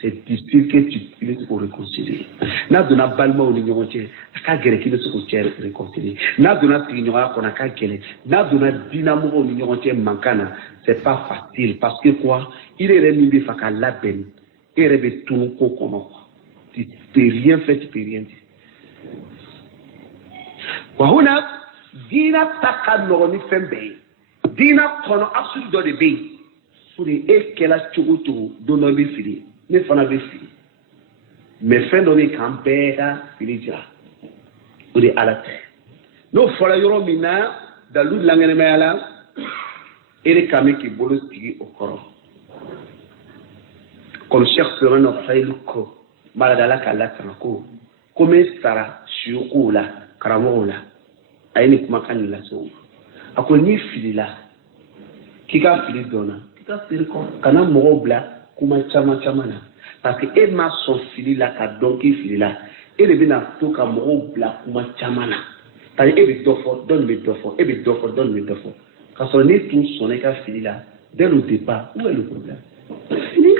c'est difficile que tu utilises pour réconcilier. N'a donné balma au niveau entier, n'a guéré qui ne se réconcilier. N'a donné ignorant qu'on a qu'à guérir. N'a donné dynamo au niveau entier mancana. C'est pas facile parce que quoi? Il est remis de faire la peine. Il est remis tout le monde. Tu peux rien faire, tu peux rien dire. Wahuna, dina taka noroni fembe. Dina kono absolu do de be. Pour les kela chugutu dono be fili. Ne fana be fili. Mais fin donné quand père fili dira. Pour les alate. No fola yoro mina dalu langene mayala. Ere kame ki bolo tigi okoro. Comme Cheikh Ferrand Fayluko. Maladala kala tranko. Comme sara shiuko la. Karamo la. Aini kuma kan la so. Ako ni fili la. Kika fili dona. Kika fili ko. Kana mo bla kuma chama na. Parce que elle m'a son fili la ka donc fili la. Elle bina to ka mo bla kuma chama na. Tani ebe dofo donne me dofo. Ebe dofo donne me dofo. Quand on est tous son ka fili la. Dès le départ, où est le problème? Fini.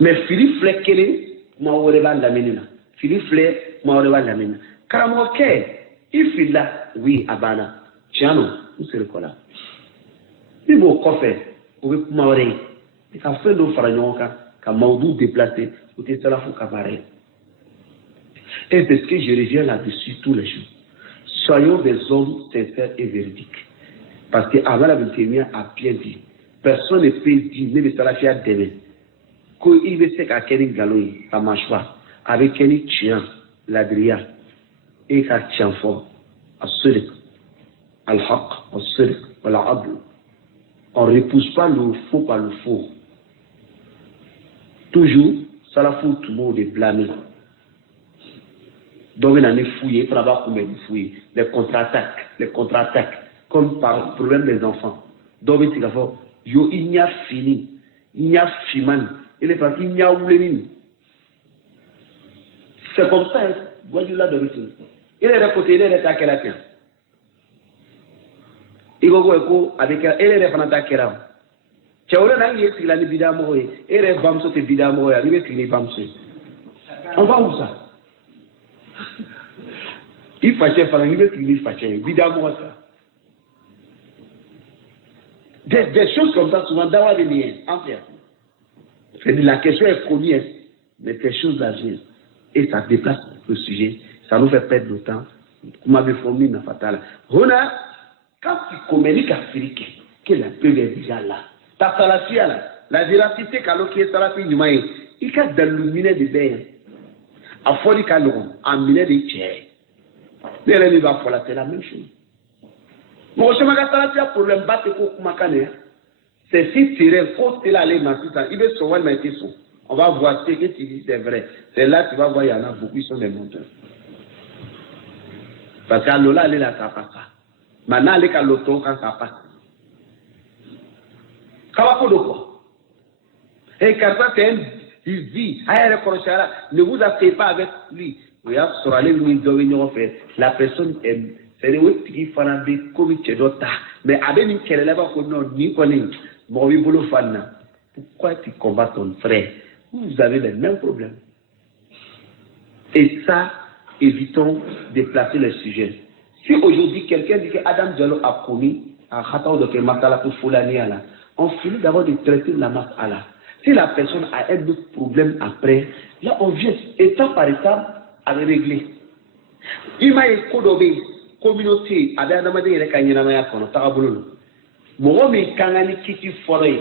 Mais fili flekele ma oreba la menina. Fili flek ma oreba la menina. Karamoke, il file là, oui, abana. Tiano, où c'est le cola? Il faut qu'on fait, on veut pour m'aurer. Et quand fait nos faranyoka, quand Maudou déplacé, ou t'es là pour cabaret. Et c'est ce que je reviens là-dessus tous les jours. Soyons des hommes sincères et véridiques. Parce qu'avant la Béthérien a bien dit, personne ne peut dire, mais le salafia demain, qu'il veut se qu'à Kenny Galoui, à Machwa, avec Kenny Tien, l'Adria, et qu'à Tien fort, à Surik, Al-Haq, à Surik, à l'Abd. On ne repousse pas le faux par le faux. Toujours, ça la fout tout le monde est blâmé. Donc, on a fouillé, pour avoir combien de fouillés, les contre-attaques, comme par le problème des enfants. Donc, il n'y a fini, il n'y a fiman, il est parti, il n'y a oulénine. C'est comme ça, voyez là de l'autre. Il est récolté, il est attaqué la tienne. Il go avec elle est attaqué là. Tu as là, il est qu'il a des bidamo, et elle est bamso, tes bidamo, il est qu'il est bamso. On va où ça? Il fâchait, il est qu'il est fâché, bidamo ça. Des choses comme ça, souvent, d'avoir des liens, en fait. La question est connue, mais quelque chose d'agir. Et ça déplace le sujet, ça nous fait perdre le temps. Comme avait formé dans Fatala. Rona, quand tu communiques à Afrique, que la preuve est déjà là. Ta salafia là, la véracité qu'alors qui est salafie du maïs, il y a dans le minet de bain. À Foli Calon, en minet de tiers. Les ennemis va faire c'est la même chose. Bon, je m'en salafia pour le battre pour Makane. C'est si tiré, faut que aller dans il veut sauver mes questions. On va voir ce que tu dis, c'est vrai. C'est là que tu vas voir, il y en a beaucoup, ils sont des monteurs. Parce qu'à l'Ola, elle est là, ça passe pas. Maintenant, elle est à l'auto quand ça passe. Kawako de quoi? Et quand ça, il dit, ne vous asseyez pas avec lui. Vous avez sur aller lui devenir fait. La personne aime. C'est le web qui fait un peu comme tu dois. Mais avec une quelle là-bas, ni connaît. Mon boulot fan. Pourquoi tu combats ton frère? Vous avez les mêmes problèmes. Et ça, évitons de placer le sujet. Si aujourd'hui quelqu'un dit que Adam Diallo a commis un khatar de Kemakala pour Foulani, on finit d'abord de traiter la mas'ala. Si la personne a un autre problème après, là on vient étape par étape à le régler. Il m'a écouté communauté avec Adamade et Kanyamaya Kono, Tarabolo. Moromi Kangani Kiki Forêt,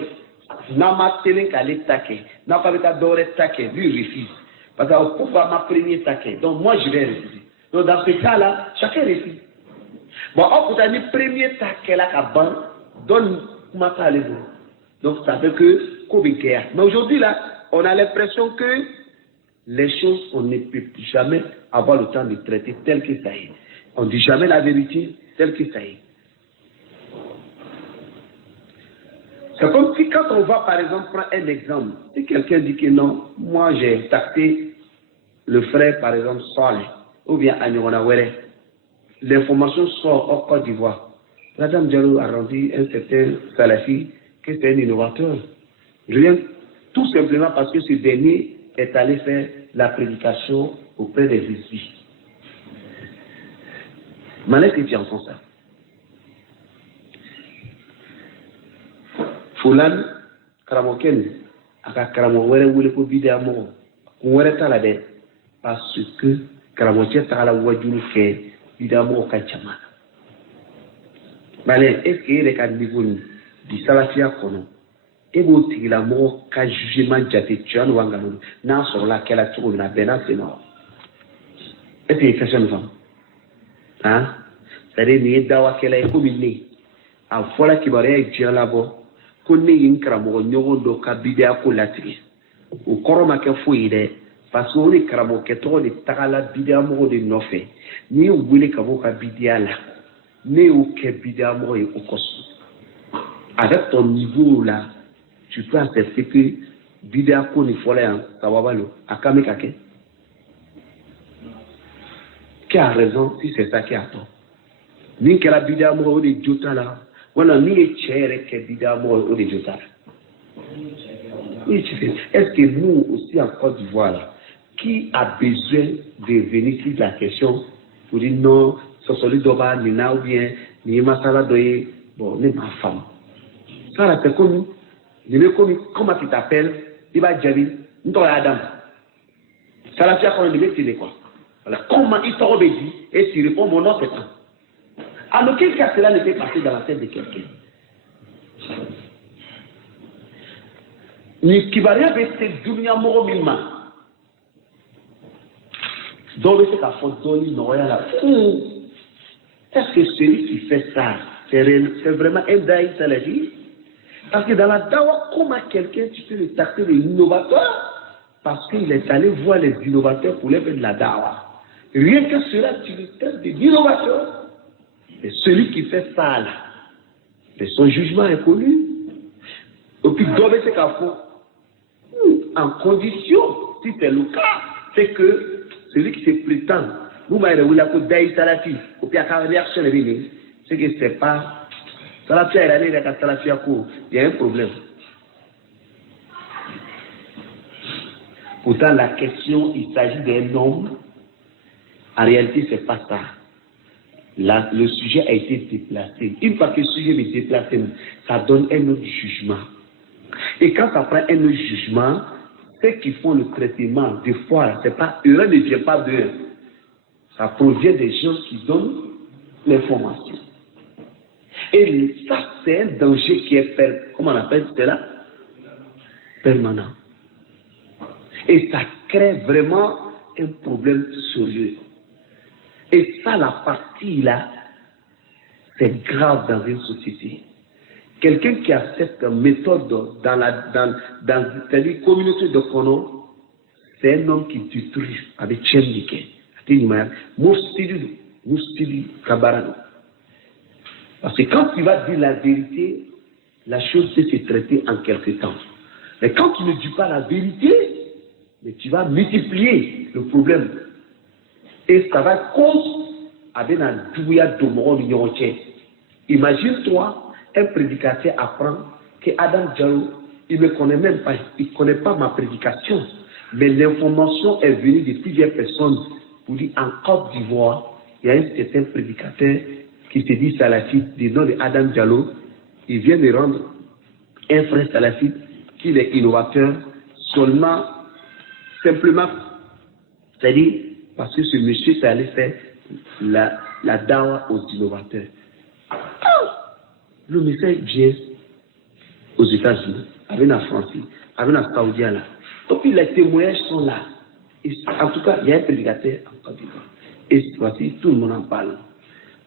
Nama Telen Kale Take, n'a pas été adoré Take, lui refuse. Parce que pourquoi ma première Take? Donc moi je vais refuser. Donc dans ce cas-là, chacun refuse. Bon, on peut dire premier Take là, Kaban, donne comment ça allait. Donc ça veut que Kobikea. Mais aujourd'hui là, on a l'impression que les choses, on ne peut plus jamais avoir le temps de traiter tel que ça est. On ne dit jamais la vérité tel que ça est. C'est comme si quand on va par exemple prendre un exemple, si quelqu'un dit que non, moi j'ai tacté le frère par exemple Saleh ou bien Agnoronawere, l'information sort en Côte d'Ivoire. La dame Diallo a rendu un certain Salafi que c'est un innovateur. Rien, tout simplement parce que ce dernier est allé faire la prédication auprès des esprits. Malais que tu entends ça. Fulan Karamoken, aka Karamo were wule ko bidé mo ko were tala de parce que Karamoche tala wajulu ke bidé mo ka chama. Malais est-ce que les cas niveau di salafia kono et vous tigila mo ka jugement jate tuan wangalo na so la kela tuko na bena seno. Et c'est question femme. Hein? C'est-à-dire ni dawa kela ko minni a fola kibare ti labo ko ne yin karamo nyogo do ka bidia ko latigi o koroma ke fuire parce que on est karamo ke to de takala bidia mo de nofe ni o wule ka bo ka bidia la ne o ke bidia mo e o kosu avec ton niveau là tu peux accepter que bidia ko ni fola en sawabalo akame kake qui a raison si c'est ça qui a tort ni que la bidia mo de jota là voilà, ni les chers qui évidemment au déjeuner. Est-ce que nous aussi en Côte d'Ivoire, qui a besoin de venir sur la question pour dire non, ce sont les doba, ni na ou bien, ni masala doye, bon, ni ma femme. Ça là c'est comme, comment tu t'appelles, il va dire, nous t'en Adam. Ça là c'est qu'on dit quoi. Voilà, comment il t'en obéit et tu réponds mon nom c'est ça. Alors, quel cas cela ne peut passer dans la tête de quelqu'un? Ni kibaria bete dunia moro milma. Donc, c'est la photo ni noya la. Est-ce que celui qui fait ça, c'est vraiment un daï salafi? Parce que dans la dawa, comment quelqu'un, tu peux le taxer d'innovateur? Parce qu'il est allé voir les innovateurs pour les faire de la dawa. Rien que cela, tu le traites d'innovateur. Et celui qui fait ça là, son jugement est connu. Et puis, c'est qu'à fond, en condition, si c'est le cas, c'est que celui qui se prétend, vous m'avez dit, vous puis à réaction, c'est que c'est pas. Il y a un problème. Pourtant, la question, il s'agit d'un homme. En réalité, c'est pas ça. Là, le sujet a été déplacé. Une fois que le sujet est déplacé, ça donne un autre jugement. Et quand ça prend un autre jugement, ceux qui font le traitement, des fois, c'est pas eux, ne vient pas d'eux. Ça provient des gens qui donnent l'information. Et ça, c'est un danger qui est, comment on appelle cela? Permanent. Et ça crée vraiment un problème sérieux. Et ça, la partie là, c'est grave dans une société. Quelqu'un qui a cette méthode dans la communauté de Kono, c'est un homme qui détruit avec Tchendike. Moustili Kabarano. Parce que quand tu vas dire la vérité, la chose peut se traiter en quelque temps. Mais quand tu ne dis pas la vérité, mais tu vas multiplier le problème. Et ça va cause à un douya d'omron d'ignorance. Imagine-toi, un prédicateur apprend que Adam Diallo, il ne connaît même pas, il ne connaît pas ma prédication. Mais l'information est venue de plusieurs personnes pour dire en Côte d'Ivoire, il y a un certain prédicateur qui se dit salafite, du nom de Adam Diallo. Il vient de rendre un frère salafite qu'il est innovateur seulement, simplement, c'est-à-dire, parce que ce monsieur est allé faire la dawa aux innovateurs. Le message vient aux États-Unis, avec la France, avec la Saoudie là. Donc les témoignages sont là. Et, en tout cas, il y a un prédicateur en Côte d'Ivoire. Et voici, tout le monde en parle.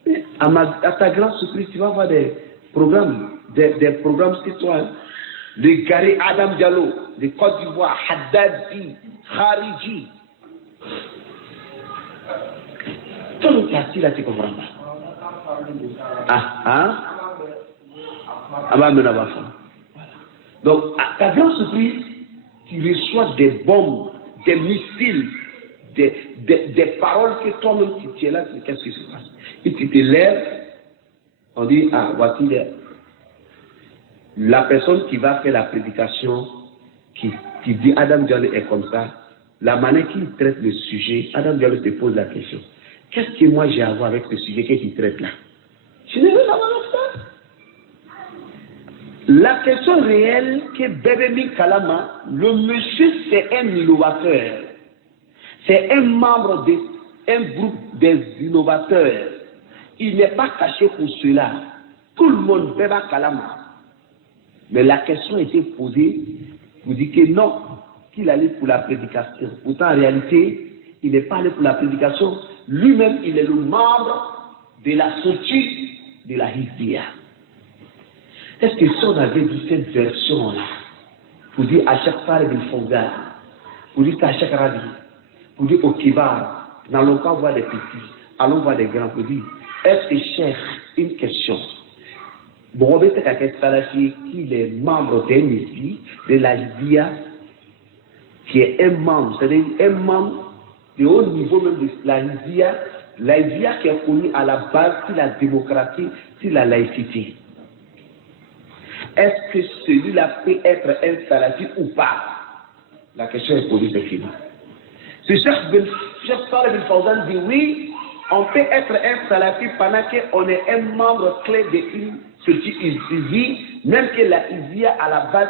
Mais à ta grande surprise, tu vas voir des programmes citoyens. De Gary Adam Diallo, de Côte d'Ivoire, Haddadi, Khariji. Tout le monde est assis là, tu comprends pas. Donc, à ta grande surprise, tu reçois des bombes, des missiles, des paroles que toi-même tu es là, qu'est-ce qui se passe? Et tu te lèves On dit, ah, voici la personne qui va faire la prédication, qui dit Adam Diallo est comme ça, la manière qu'il traite le sujet, Adam Diallo se pose la question. Qu'est-ce que moi j'ai à voir avec ce sujet qu'il traite là? Je ne veux pas voir ça. La question réelle que Bébémi Kalama, le monsieur c'est un innovateur. C'est un membre d'un groupe des innovateurs. Il n'est pas caché pour cela. Tout le monde Bébé Kalama. Mais la question a été posée pour dire que non, qu'il allait pour la prédication. Pourtant, en réalité, il n'est pas allé pour la prédication. Lui-même, il est le membre de la structure de la Hizbiya. Est-ce que si on avait dit cette version-là, pour dire à chaque part du Fonga, pour dire à chaque ravi, pour dire au Kibar, n'allons pas voir des petits, allons voir des grands, pour dire, est-ce que cher, une question. Bon, c'est quelqu'un qui est membre d'un Hizbi, de la Hizbiya, qui est un membre, c'est-à-dire un membre de haut niveau même de la Hizbiya qui est connue à la base sur la démocratie, sur la laïcité. Est-ce que celui-là peut être un salafi ou pas? La question est posée effectivement. Si Cheikh Saleh bin Fawzan dit oui, on peut être un salafi pendant qu'on est un membre clé d'une structure Hizbi, même que la Hizbiya à la base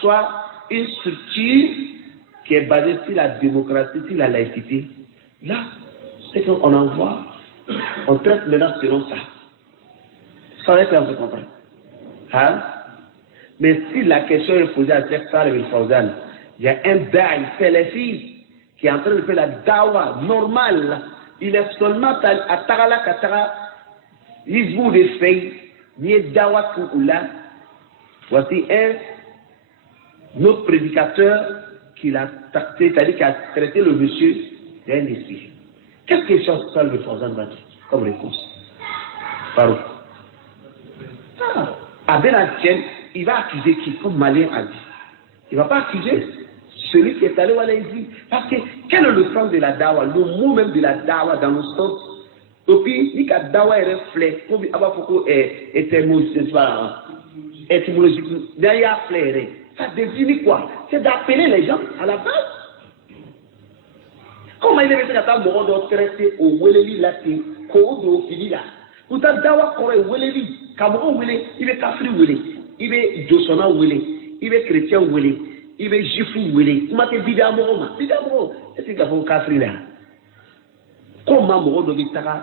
soit une structure qui est basée sur la démocratie, sur la laïcité. Là, c'est qu'on en voit, on traite maintenant selon ça. Ça va être un peu compris. Hein? Mais si la question est posée à Cheikh Saleh bin Fawzan, il y a un da'i salafi qui est en train de faire la dawa normale. Il est seulement à Tarala Katara, Hizbou de Fey, ni dawa Kououla. Voici un autre prédicateur qui l'a traité, c'est-à-dire qui a traité le monsieur d'un esprit. Qu'est-ce que Cheikh Saleh bin Fawzan va dire comme réponse? Par où? Ben Adjen, il va accuser qui? Comme Malien a dit. Il ne va pas accuser celui qui est allé à l'Aïzi. Parce que quel est le sens de la dawa? Le mot même de la dawa dans le sens. Et puis, il y a dawa et reflet. Comme Abafoko est étymologique. Derrière flair, ça définit quoi? C'est d'appeler les gens à la base. Comment il est fait à moment de traiter au Weleli là, au fini là? Pourtant, dawa coré Weleli, Cameroun Weleli, il est Kafri Weleli, il est Josona Weleli, il est chrétien Weleli. Il veut Jifou Wele, comment tu bidam Roma? Bidam Roma, c'est ce qu'il faut casser là. Comment Moro de Vitara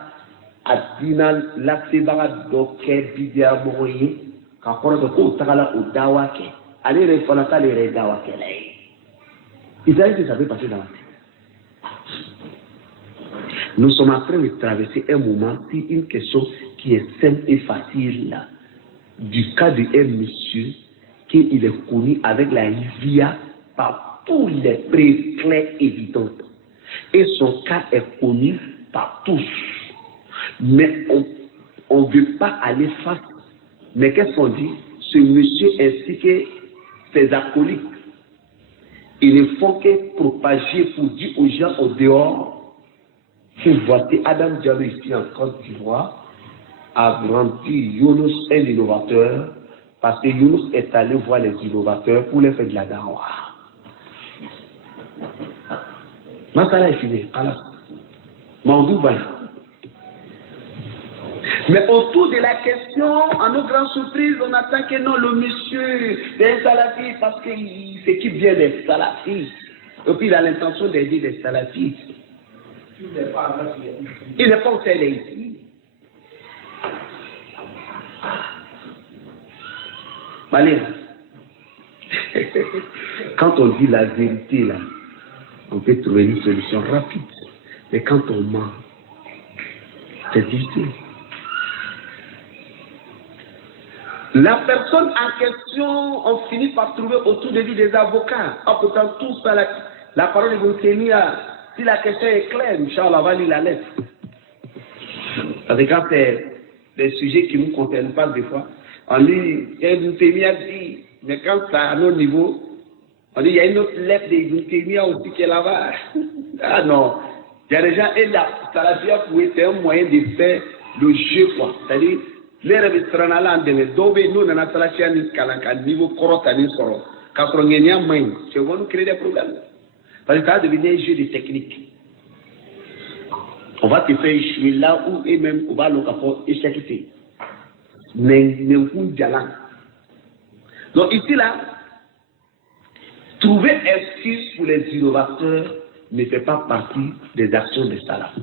a dit l'accès bara d'Oké bidam Roye, quand on a de Tara au Dawake, allez refonata les Dawake. Ils avaient que ça veut passer dans la tête. Nous sommes en train de traverser un moment, c'est une question qui est simple et facile là, du cas de un monsieur qu'il est connu avec la Hizbiya par tous les preuves claires évidentes. Et son cas est connu par tous. Mais on ne veut pas aller face. Mais qu'est-ce qu'on dit? Ce monsieur ainsi que ses acolytes, ils ne font que propager pour dire aux gens au dehors que voici Adam Diallo ici en Côte d'Ivoire a grandi Younous un innovateur. Parce que Younous est allé voir les innovateurs pour les faire de la dawa. Masala est fini. Mandou Baye. Mais autour de la question, à nos grandes surprises, on attend que non, le monsieur des salafis, parce qu'il s'équipe bien des salafis. Et puis il a l'intention d'aider des salafis. Il n'est pas au télé ici. Allez, quand on dit la vérité là, on peut trouver une solution rapide. Mais quand on ment, c'est difficile. La personne en question, on finit par trouver autour de lui des avocats. Ah, pourtant, tout ça, la parole de Boutenia, si la question est claire, Inch'Allah, on va lire la lettre. Parce que quand c'est des sujets qui ne nous concernent pas des fois, on lit, il y a une Témia dit, mais quand c'est à nos niveaux, on dit, il y a une autre lettre de Témia aussi qui est là-bas. Ah non, il y a déjà, et là, Salafia pouvait être un moyen de faire le jeu, quoi. C'est-à-dire, Les restaurants là, nous n'avons pas de niveau corotani soro. Quand on est en main, c'est bon créer des problèmes. Parce que ça devient un jeu de technique. On va te faire échouer là où et même on va le rapport échec. Mais donc ici là, trouver excuse pour les innovateurs ne fait pas partie des actions des salafs.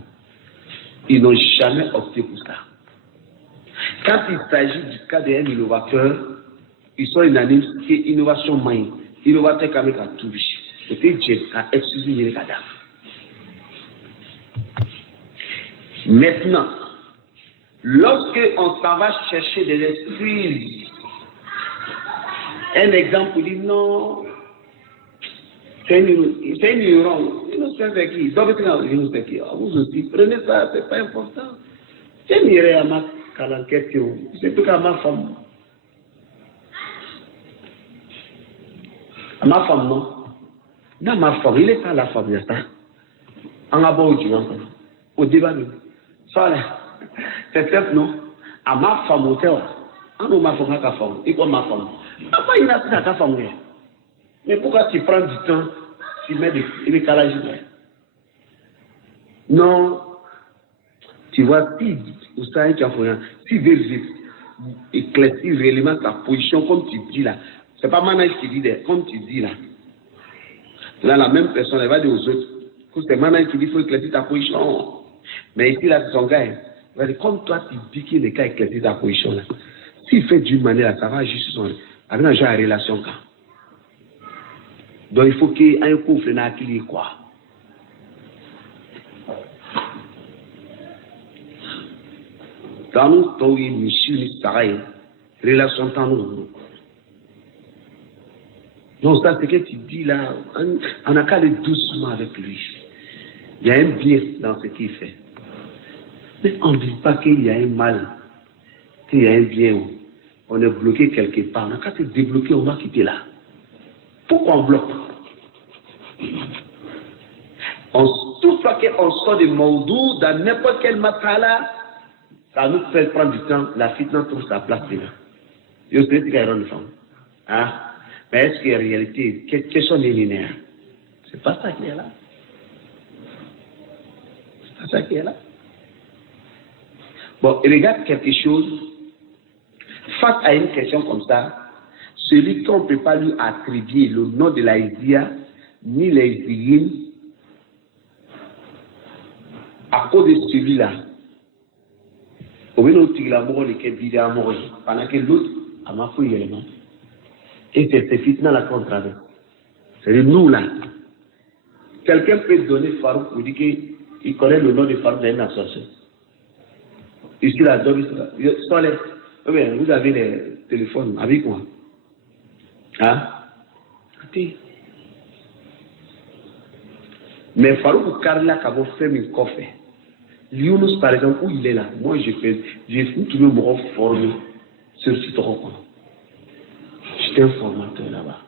Ils n'ont jamais opté pour ça. Quand il s'agit du cas d'un innovateur, ils sont unanimes que innovation main, innovateur comme ça tout biche. C'était Dieu à excuser les cadavres. Maintenant, lorsque on s'en va chercher des excuses, un exemple dit non, c'est une ignorant, c'est qui, vous aussi, prenez ça, c'est pas important. C'est une à ma question, c'est tout à ma femme. À ma femme, non. Dans ma femme, il n'est pas la femme, c'est ça. En abord, au débat, c'est fait, non. À ma femme, au terre, en ma femme, à femme, et quoi ma femme. Pourquoi il n'a pas ta femme? Mais pourquoi tu prends du temps, tu mets des calages? Non. Tu vois, si vous savez qu'il si vous éclaircir réellement ta position, comme tu dis là, c'est pas Manage qui dit, comme tu dis là. Là, la même personne, elle va dire aux autres, que c'est Manage qui dit, il faut éclaircir ta position. Mais ici, là, c'est son gars. Il va dire, comme toi, tu dis qu'il est qu'à éclaircir ta position là. S'il fait d'une manière, ça va juste son. Avec un genre de relation. Donc, il faut qu'il y ait un couple qui quoi. Dans nous, toi, il y a une relation dans nous. Donc, ça, c'est que tu dis là, on a qu'à aller doucement avec lui. Il y a un bien dans ce qu'il fait. Mais on ne dit pas qu'il y a un mal, qu'il y a un bien. On est bloqué quelque part. On a qu'à se débloquer, on va quitter là. Pourquoi on bloque? Tout fois qu'on sort de Maudou, dans n'importe quel matala, ça nous fait prendre du temps, la fitna trouve sa place là. Je sais qu'il y a une femme. Hein? Mais est-ce qu'en réalité, quels sont les linéaires? C'est pas ça qui est là. C'est pas ça qui est là. Bon, regarde quelque chose. Face à une question comme ça, celui qu'on ne peut pas lui attribuer le nom de la Hizia, ni les Hiziyines, à cause de celui-là, pendant que l'autre a ma fouille également. Et c'est ce fitna là qu'on traverse. C'est nous là. Quelqu'un peut donner Farouk pour dire qu'il connaît le nom de Farouk d'une association. Ici là, vous avez les téléphones avec moi. Hein? Mais Farouk Karla qui a fait mes coffres. Lyounous, par exemple, où il est là, moi j'ai trouvé mon formé sur ce truc. J'étais un formateur là-bas.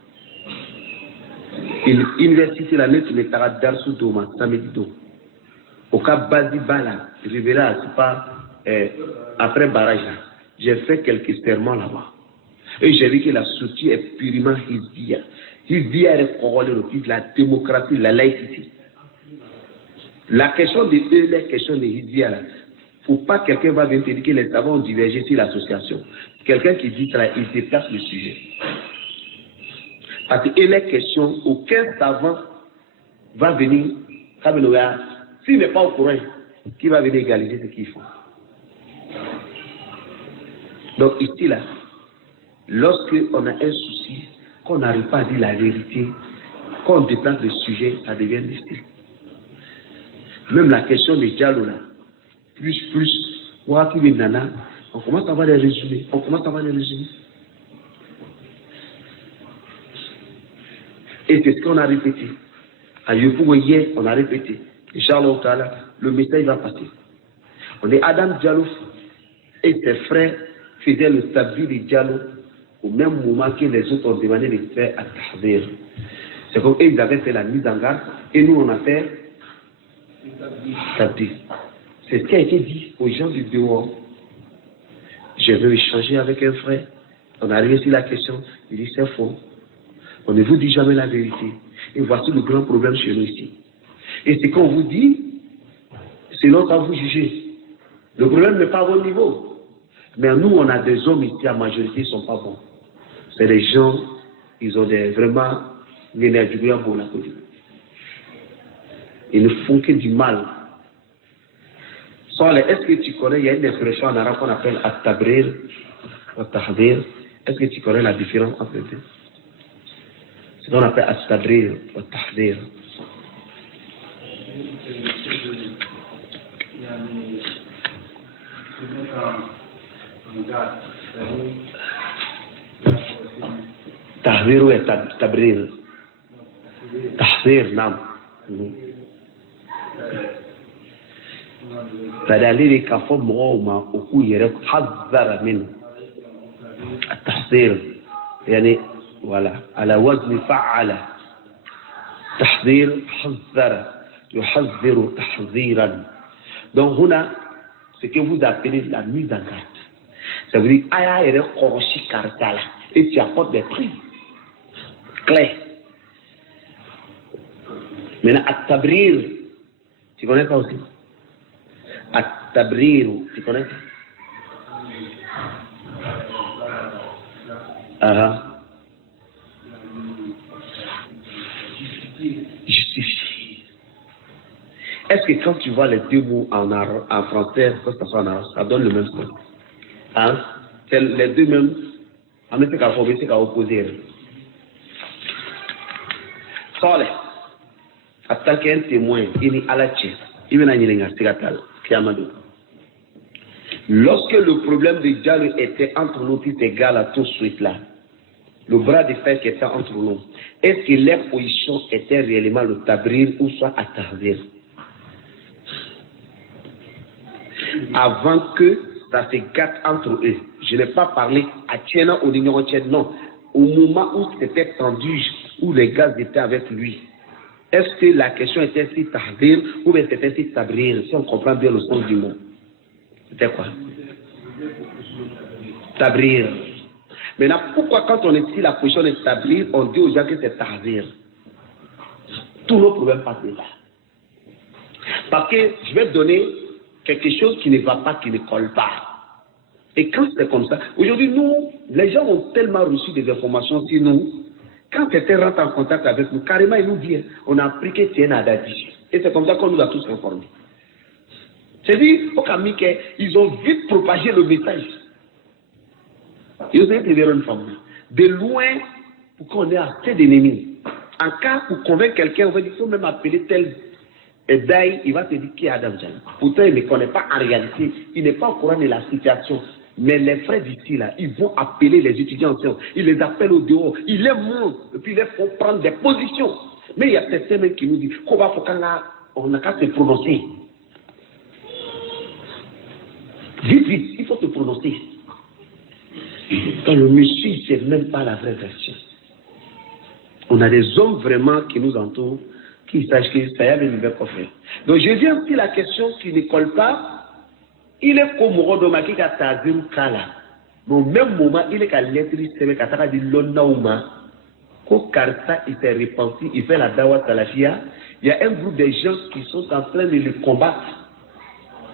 L'université, la lettre, les tarats d'Arsou Doma, samedi do. Au cas Badi Bala, je verrai, c'est pas après barrage là. J'ai fait quelques serments là-bas. Et j'ai vu que la structure est purement Hizbiya. Hizbiya est la démocratie, la laïcité. La question de eux, la question de Hizbiya, il ne faut pas que quelqu'un va venir te dire que les savants ont divergé sur l'association. Quelqu'un qui dit ça, il déplace le sujet. Parce que les questions, aucun savant va venir, s'il n'est pas au courant, qui va venir égaliser ce qu'ils font. Donc ici, là, lorsqu'on a un souci, qu'on n'arrive pas à dire la vérité, qu'on déplace le sujet, ça devient difficile. Même la question des dialogues, là, plus, on commence à avoir des résumés, Et c'est ce qu'on a répété. À Yopou, hier, on a répété. Inch'Allah, le message va passer. On est Adam Diallo et ses frères faisaient le tabli des Diallo au même moment que les autres ont demandé de faire à Tahdir. C'est comme ils avaient fait la mise en garde et nous on a fait tabli. C'est ce qui a été dit aux gens du dehors. Je veux échanger avec un frère. On a arrivé sur la question. Il dit, c'est faux. On ne vous dit jamais la vérité. Et voici le grand problème chez nous ici. Et ce qu'on vous dit, c'est l'autre à vous juger. Le problème n'est pas à votre niveau. Mais nous, on a des hommes ici, la majorité ne sont pas bons. C'est des gens, ils ont vraiment l'énergie pour la côté. Ils ne font que du mal. Est-ce que tu connais, il y a une expression en arabe qu'on appelle at-tabrir ou at-tahdir. Est-ce que tu connais la différence entre les deux? C'est ce qu'on appelle at-tabrir ou at-tahdir. Tahdir ou tabrir? Tahdir, non. فدليل كفم وما أكو يرك حذر منه التحذير يعني ولا على وزن فعل تحذير حذر يحذر تحذيرا. Donc هنا ce que vous appelez la mise en garde, ça veut dire aya yere koroshi kartala et tu apportes des prix clairs. Maintenant at-tabrir, tu connais ça aussi? At-tabrir, tu connais? Justifier. Est-ce que quand tu vois les deux mots en français, que ce soit en arabe, ça donne le même sens? Hein? C'est les deux mêmes. En même temps, c'est qu'à opposer. Solé. En qu'un témoin, il est à la tête. Il vient à Nilinga, lorsque le problème de dialogue était entre nous, tout égal à tout de suite là, le bras de fer qui était entre nous, est-ce que leur position était réellement le tabrir ou soit à tahdir? Avant que ça se gâte entre eux, je n'ai pas parlé à Tiena ou Nignon Tchède, non. Au moment où c'était tendu, où les gars étaient avec lui, est-ce que la question était si tahdir ou bien c'était si tabrir, si on comprend bien le sens du mot? C'était quoi? Tabrir. Maintenant, pourquoi quand on est ici la position de tabrir, on dit aux gens que c'est tahdir? Tous nos problèmes passent là. Parce que je vais donner quelque chose qui ne va pas, qui ne colle pas. Et quand c'est comme ça, aujourd'hui, nous, les gens ont tellement reçu des informations sur nous. Quand quelqu'un rentre en contact avec nous, carrément, il nous dit, on a appris que tu es Nadadi. Et c'est comme ça qu'on nous a tous informés. C'est-à-dire, au Kamike, ils ont vite propagé le message. Ils ont été vers une femme. De loin, pour qu'on ait assez d'ennemis. En cas, pour convaincre quelqu'un, on va dire, il faut même appeler tel Daï, il va te dire qui est Adam Jan. Pourtant, il ne connaît pas en réalité, il n'est pas au courant de la situation. Mais les frères d'ici, là, ils vont appeler les étudiants en sciences. Ils les appellent au dehors. Ils les montrent. Et puis, ils les font prendre des positions. Mais il y a certains mecs qui nous disent qu'on va on n'a qu'à se prononcer. Vite, vite, il faut se prononcer. Quand le monsieur, il ne sait même pas la vraie version. On a des hommes vraiment qui nous entourent, qui sachent que ça y a une nouvelle coffre. Donc, je viens aussi la question qui ne colle pas. Il est comme Rodomaki qui a Tazim Kala. Mais au même moment, il est qu'à l'être sévère, qu'à dit l'onnaouma. Quand Karta il s'est repenti, il fait la dawa salafia. Il y a un groupe de gens qui sont en train de le combattre.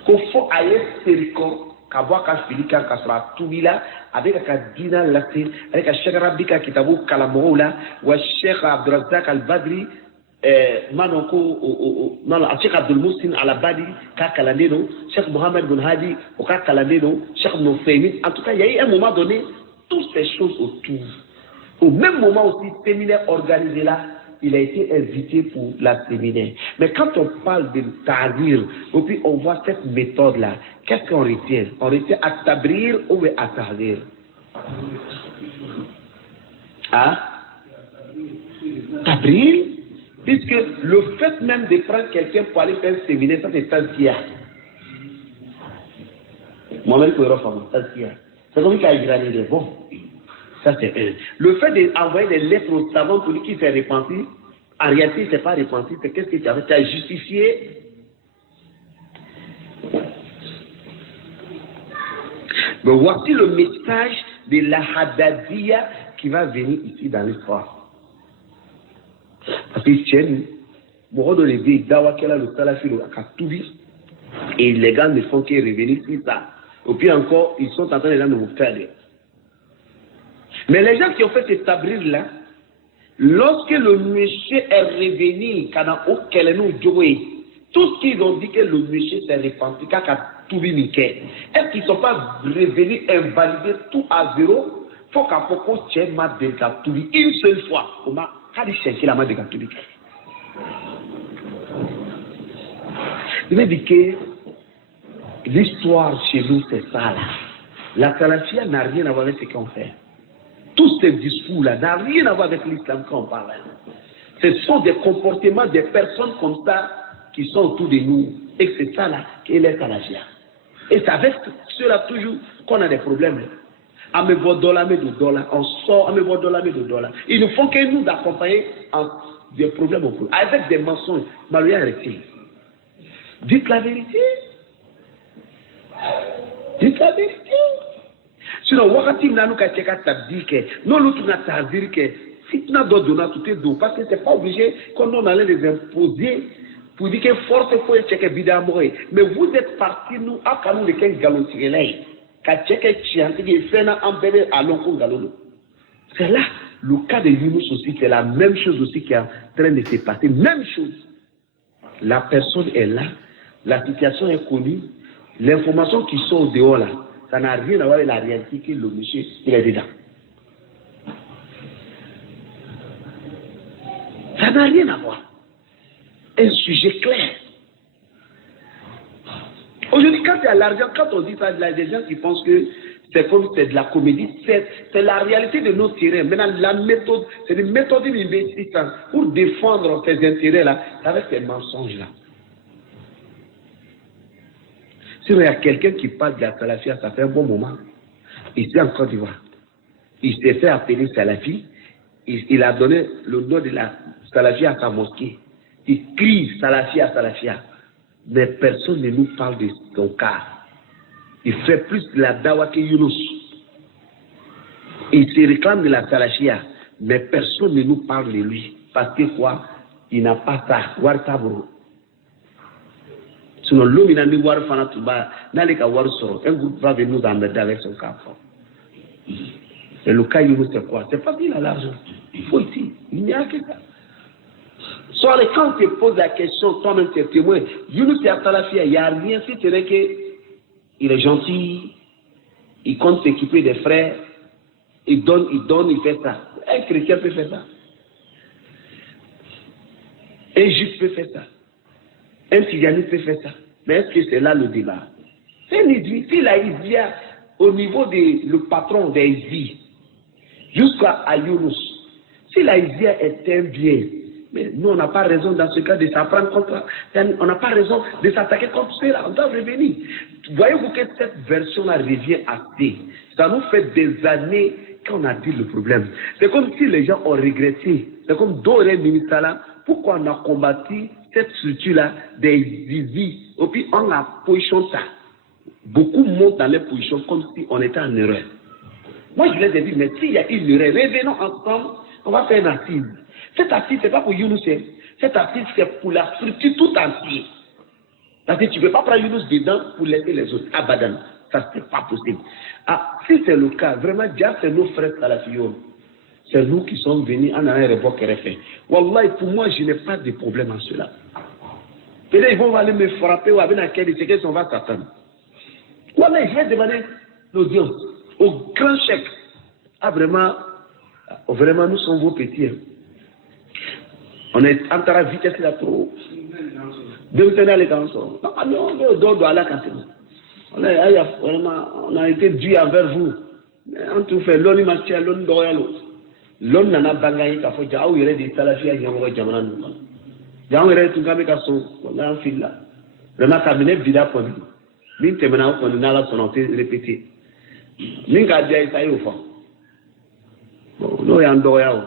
Qu'il faut aller Séricon, Kabwaka Filika, Kasra Toubila, avec un Dina Latin, avec un Cheikh Rabika Kitabou Kalamoula, ou un Cheikh Abdurazak Al-Badri. Manoko non Cheikh Abdul Mussin Al-Abadi ka kalandeno, Cheikh Mohamed bin Hadi ka kalandeno, Cheikh Noufaymin. En tout cas, il y a eu un moment donné toutes ces choses autour. Au même moment aussi, séminaire organisé là, il a été invité pour la séminaire. Mais quand on parle de tahdir, et puis on voit cette méthode là, qu'est-ce qu'on retient? On retient à tabrir ou à tahdir? Hein? Tabrir? Puisque le fait même de prendre quelqu'un pour aller faire un séminaire, ça c'est tazkia. Moi-même, je suis tazkia. C'est comme ça qu'il a dit, bon, ça c'est un. Le fait d'envoyer des lettres au savant pour lui qui s'est repenti, en réalité, il ne s'est pas repenti, c'est qu'est-ce que tu as fait? Tu as justifié. Mais voici le message de la Hadadiya qui va venir ici dans l'histoire. Parce que tiens, beaucoup de les dawa qu'elle a le salafi le Akatoubi, et les gars ne font que revenir sur ça. Et puis encore, ils sont en train de nous faire. Mais les gens qui ont fait s'établir là, lorsque le monsieur est revenu, tout ce qu'ils ont dit que le monsieur s'est repenti, est-ce qu'ils ne sont pas revenus invalider tout à zéro? Il faut qu'à Poko tienne ma dégatoubi une seule fois. On m'a dit la ma dégatoubi. Il m'a dit que l'histoire chez nous, c'est ça là. La salafia n'a rien à voir avec ce qu'on fait. Tous ces discours-là n'ont rien à voir avec l'islam qu'on parle. Ce sont des comportements des personnes comme ça qui sont autour de nous. Et c'est ça là qu'est la salafia. Et c'est avec cela toujours qu'on a des problèmes. On sort, ils ne font que nous accompagner en des problèmes au problème. Avec des mensonges. Maria arrêtez. Dites la vérité. Dites la vérité. Sinon, wakati nanu ka cheka tabdike, non l'autre na tabdike, fitna dodona tout est do, parce que c'est pas obligé qu'on allait les imposer pour dire que force faut checker bidamore. Mais vous êtes partis nous à kanou de ken galontirelay, ka checker chianti qui fait na embêter à l'oncle galolo. C'est là le cas de Yunus aussi, c'est la même chose aussi qui est en train de se passer, même chose. La personne est là, la situation est connue, l'information qui sort au dehors là. Ça n'a rien à voir avec la réalité que le monsieur il est dedans. Ça n'a rien à voir. Un sujet clair. Aujourd'hui, quand il y a l'argent, quand on dit ça, il y a des gens qui pensent que c'est comme c'est de la comédie. C'est la réalité de nos terrains. Maintenant, la méthode, c'est une méthode d'investissement pour défendre ces intérêts-là avec ces mensonges-là. Si il y a quelqu'un qui parle de la salafia, ça fait un bon moment. Ici en Côte d'Ivoire. Il s'est fait appeler salafi. Il a donné le nom de la salafia à sa mosquée. Il crie salafia, salafia. Mais personne ne nous parle de son cas. Il fait plus de la dawa que Yunus. Il se réclame de la salafia. Mais personne ne nous parle de lui. Parce que quoi? Il n'a pas ça. Wartabro. Sinon, l'homme il a mis war fana tuba, n'allez qu'à war soro, un groupe va venir nous emmerder avec son cas. Et le cas Yunus c'est quoi? C'est pas qu'il a l'argent. Il faut ici, il n'y a que ça. Soit quand tu poses la question, toi-même tu es témoin, Yunus c'est à Salafia, il n'y a rien si tu veux qu'il est gentil, il compte s'équiper des frères, il donne, il fait ça. Un chrétien peut faire ça. Un juif peut faire ça. Un tijaniste peut faire ça. Mais est-ce que c'est là le débat? C'est une idée. Si la Izia, au niveau du patron des Izzi, jusqu'à Yunus, si la Izia est un bien, mais nous, on n'a pas raison dans ce cas de s'apprendre contre. On n'a pas raison de s'attaquer contre cela. On doit revenir. Voyez-vous que cette version-là revient assez. Ça nous fait des années qu'on a dit le problème. C'est comme si les gens ont regretté. C'est comme Doré Ministala. Pourquoi on a combattu cette structure-là des Zizi? Et puis on a position ça. Beaucoup montent dans les positions comme si on était en erreur. Moi, je les ai dit, mais s'il y a une erreur, revenons ensemble, on va faire une assise. Cette assise, ce n'est pas pour Yunus. Cette assise, c'est pour la structure tout entière. Parce que tu ne peux pas prendre Yunus dedans pour laisser les autres. Abadan. Ça, ce n'est pas possible. Ah, si c'est le cas, vraiment, déjà, c'est nos frères salafiyons. C'est nous qui sommes venus en un report qui est fait. Wallah, pour moi, je n'ai pas de problème en cela. Peut-être ils vont aller me frapper ou avec laquelle c'est qu'on va s'attendre. Wallah, je vais demander l'audience au grand chef. Ah, vraiment, nous sommes vos petits. Hein. On est en train de vitesse là trop. On a été dû envers vous. On tout fait l'on machia l'on doyalo. L'on nana bangayi ka fo jaw yere di salafia nyawo jamana nu. Jaw yere tu ngame ka so on fil là. Vraiment cabinet vida pour lui. Min temena ko na la sonate répéter. Min ka dia isa yo fo. Bon, no ya ndo yawo.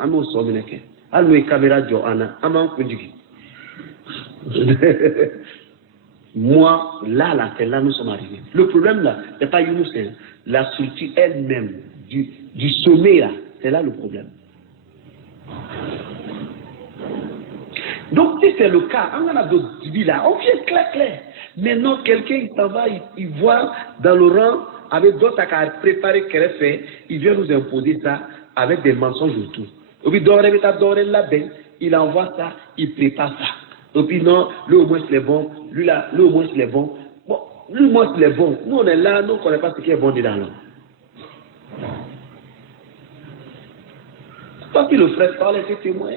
Amo so bineke. Alwe caméra jo ana ama ko jigi. Moi, là, c'est là nous sommes arrivés. Le problème là, c'est pas Younous, c'est la structure elle-même du sommet là, c'est là le problème. Donc si c'est le cas, on a d'autres vies là, on vient clair. Maintenant, quelqu'un il s'en va, il voit dans le rang avec d'autres à préparer qu'elle a fait, il vient nous imposer ça avec des mensonges autour. Et puis il envoie ça, il prépare ça. Et puis non, lui au moins c'est bon, lui là, lui au moins c'est bon. Bon, lui au moins c'est bon. Nous on est là, nous on ne connaît pas ce qui est bon dedans là. Quand le frère parle, c'est témoin.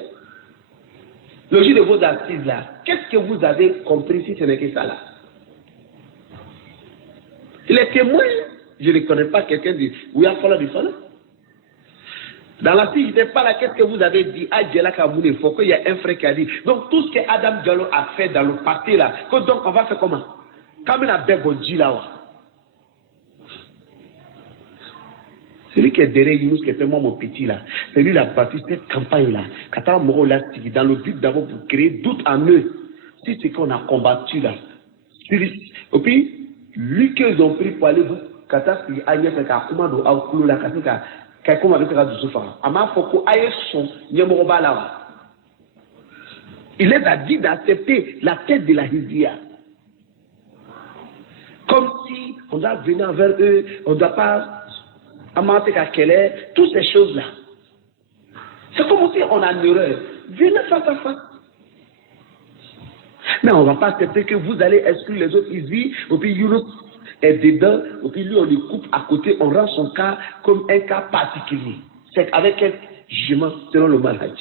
Le jour de vos assises là, qu'est-ce que vous avez compris si ce n'est que ça là? Il est témoin. Je ne connais pas quelqu'un dit oui, à fallu du fallait. Dans la fille, je n'étais pas là, qu'est-ce que vous avez dit? Ah, Dieu là, il faut qu'il y ait un frère qui a dit. Donc, tout ce que Adam Diallo a fait dans le passé là, donc on va faire comment? Comme il a dit là. Celui qui est derrière nous, qui était moi mon petit là, c'est lui qui a bâti cette campagne là, dans le but d'abord pour créer doute en eux. C'est ce qu'on a combattu là. Et puis, lui qu'ils ont pris pour aller vous, il les a dit d'accepter la tête de la Hizia. Comme si on doit venir vers eux, on ne doit pas amanter à quelle est, toutes ces choses-là. C'est comme si on a une erreur. Venez face à face. Mais on ne va pas accepter que vous allez exclure les autres Hizis, et puis Younous est dedans, et puis lui on le coupe à côté, on rend son cas comme un cas particulier. C'est avec quel jugement selon le manhaj.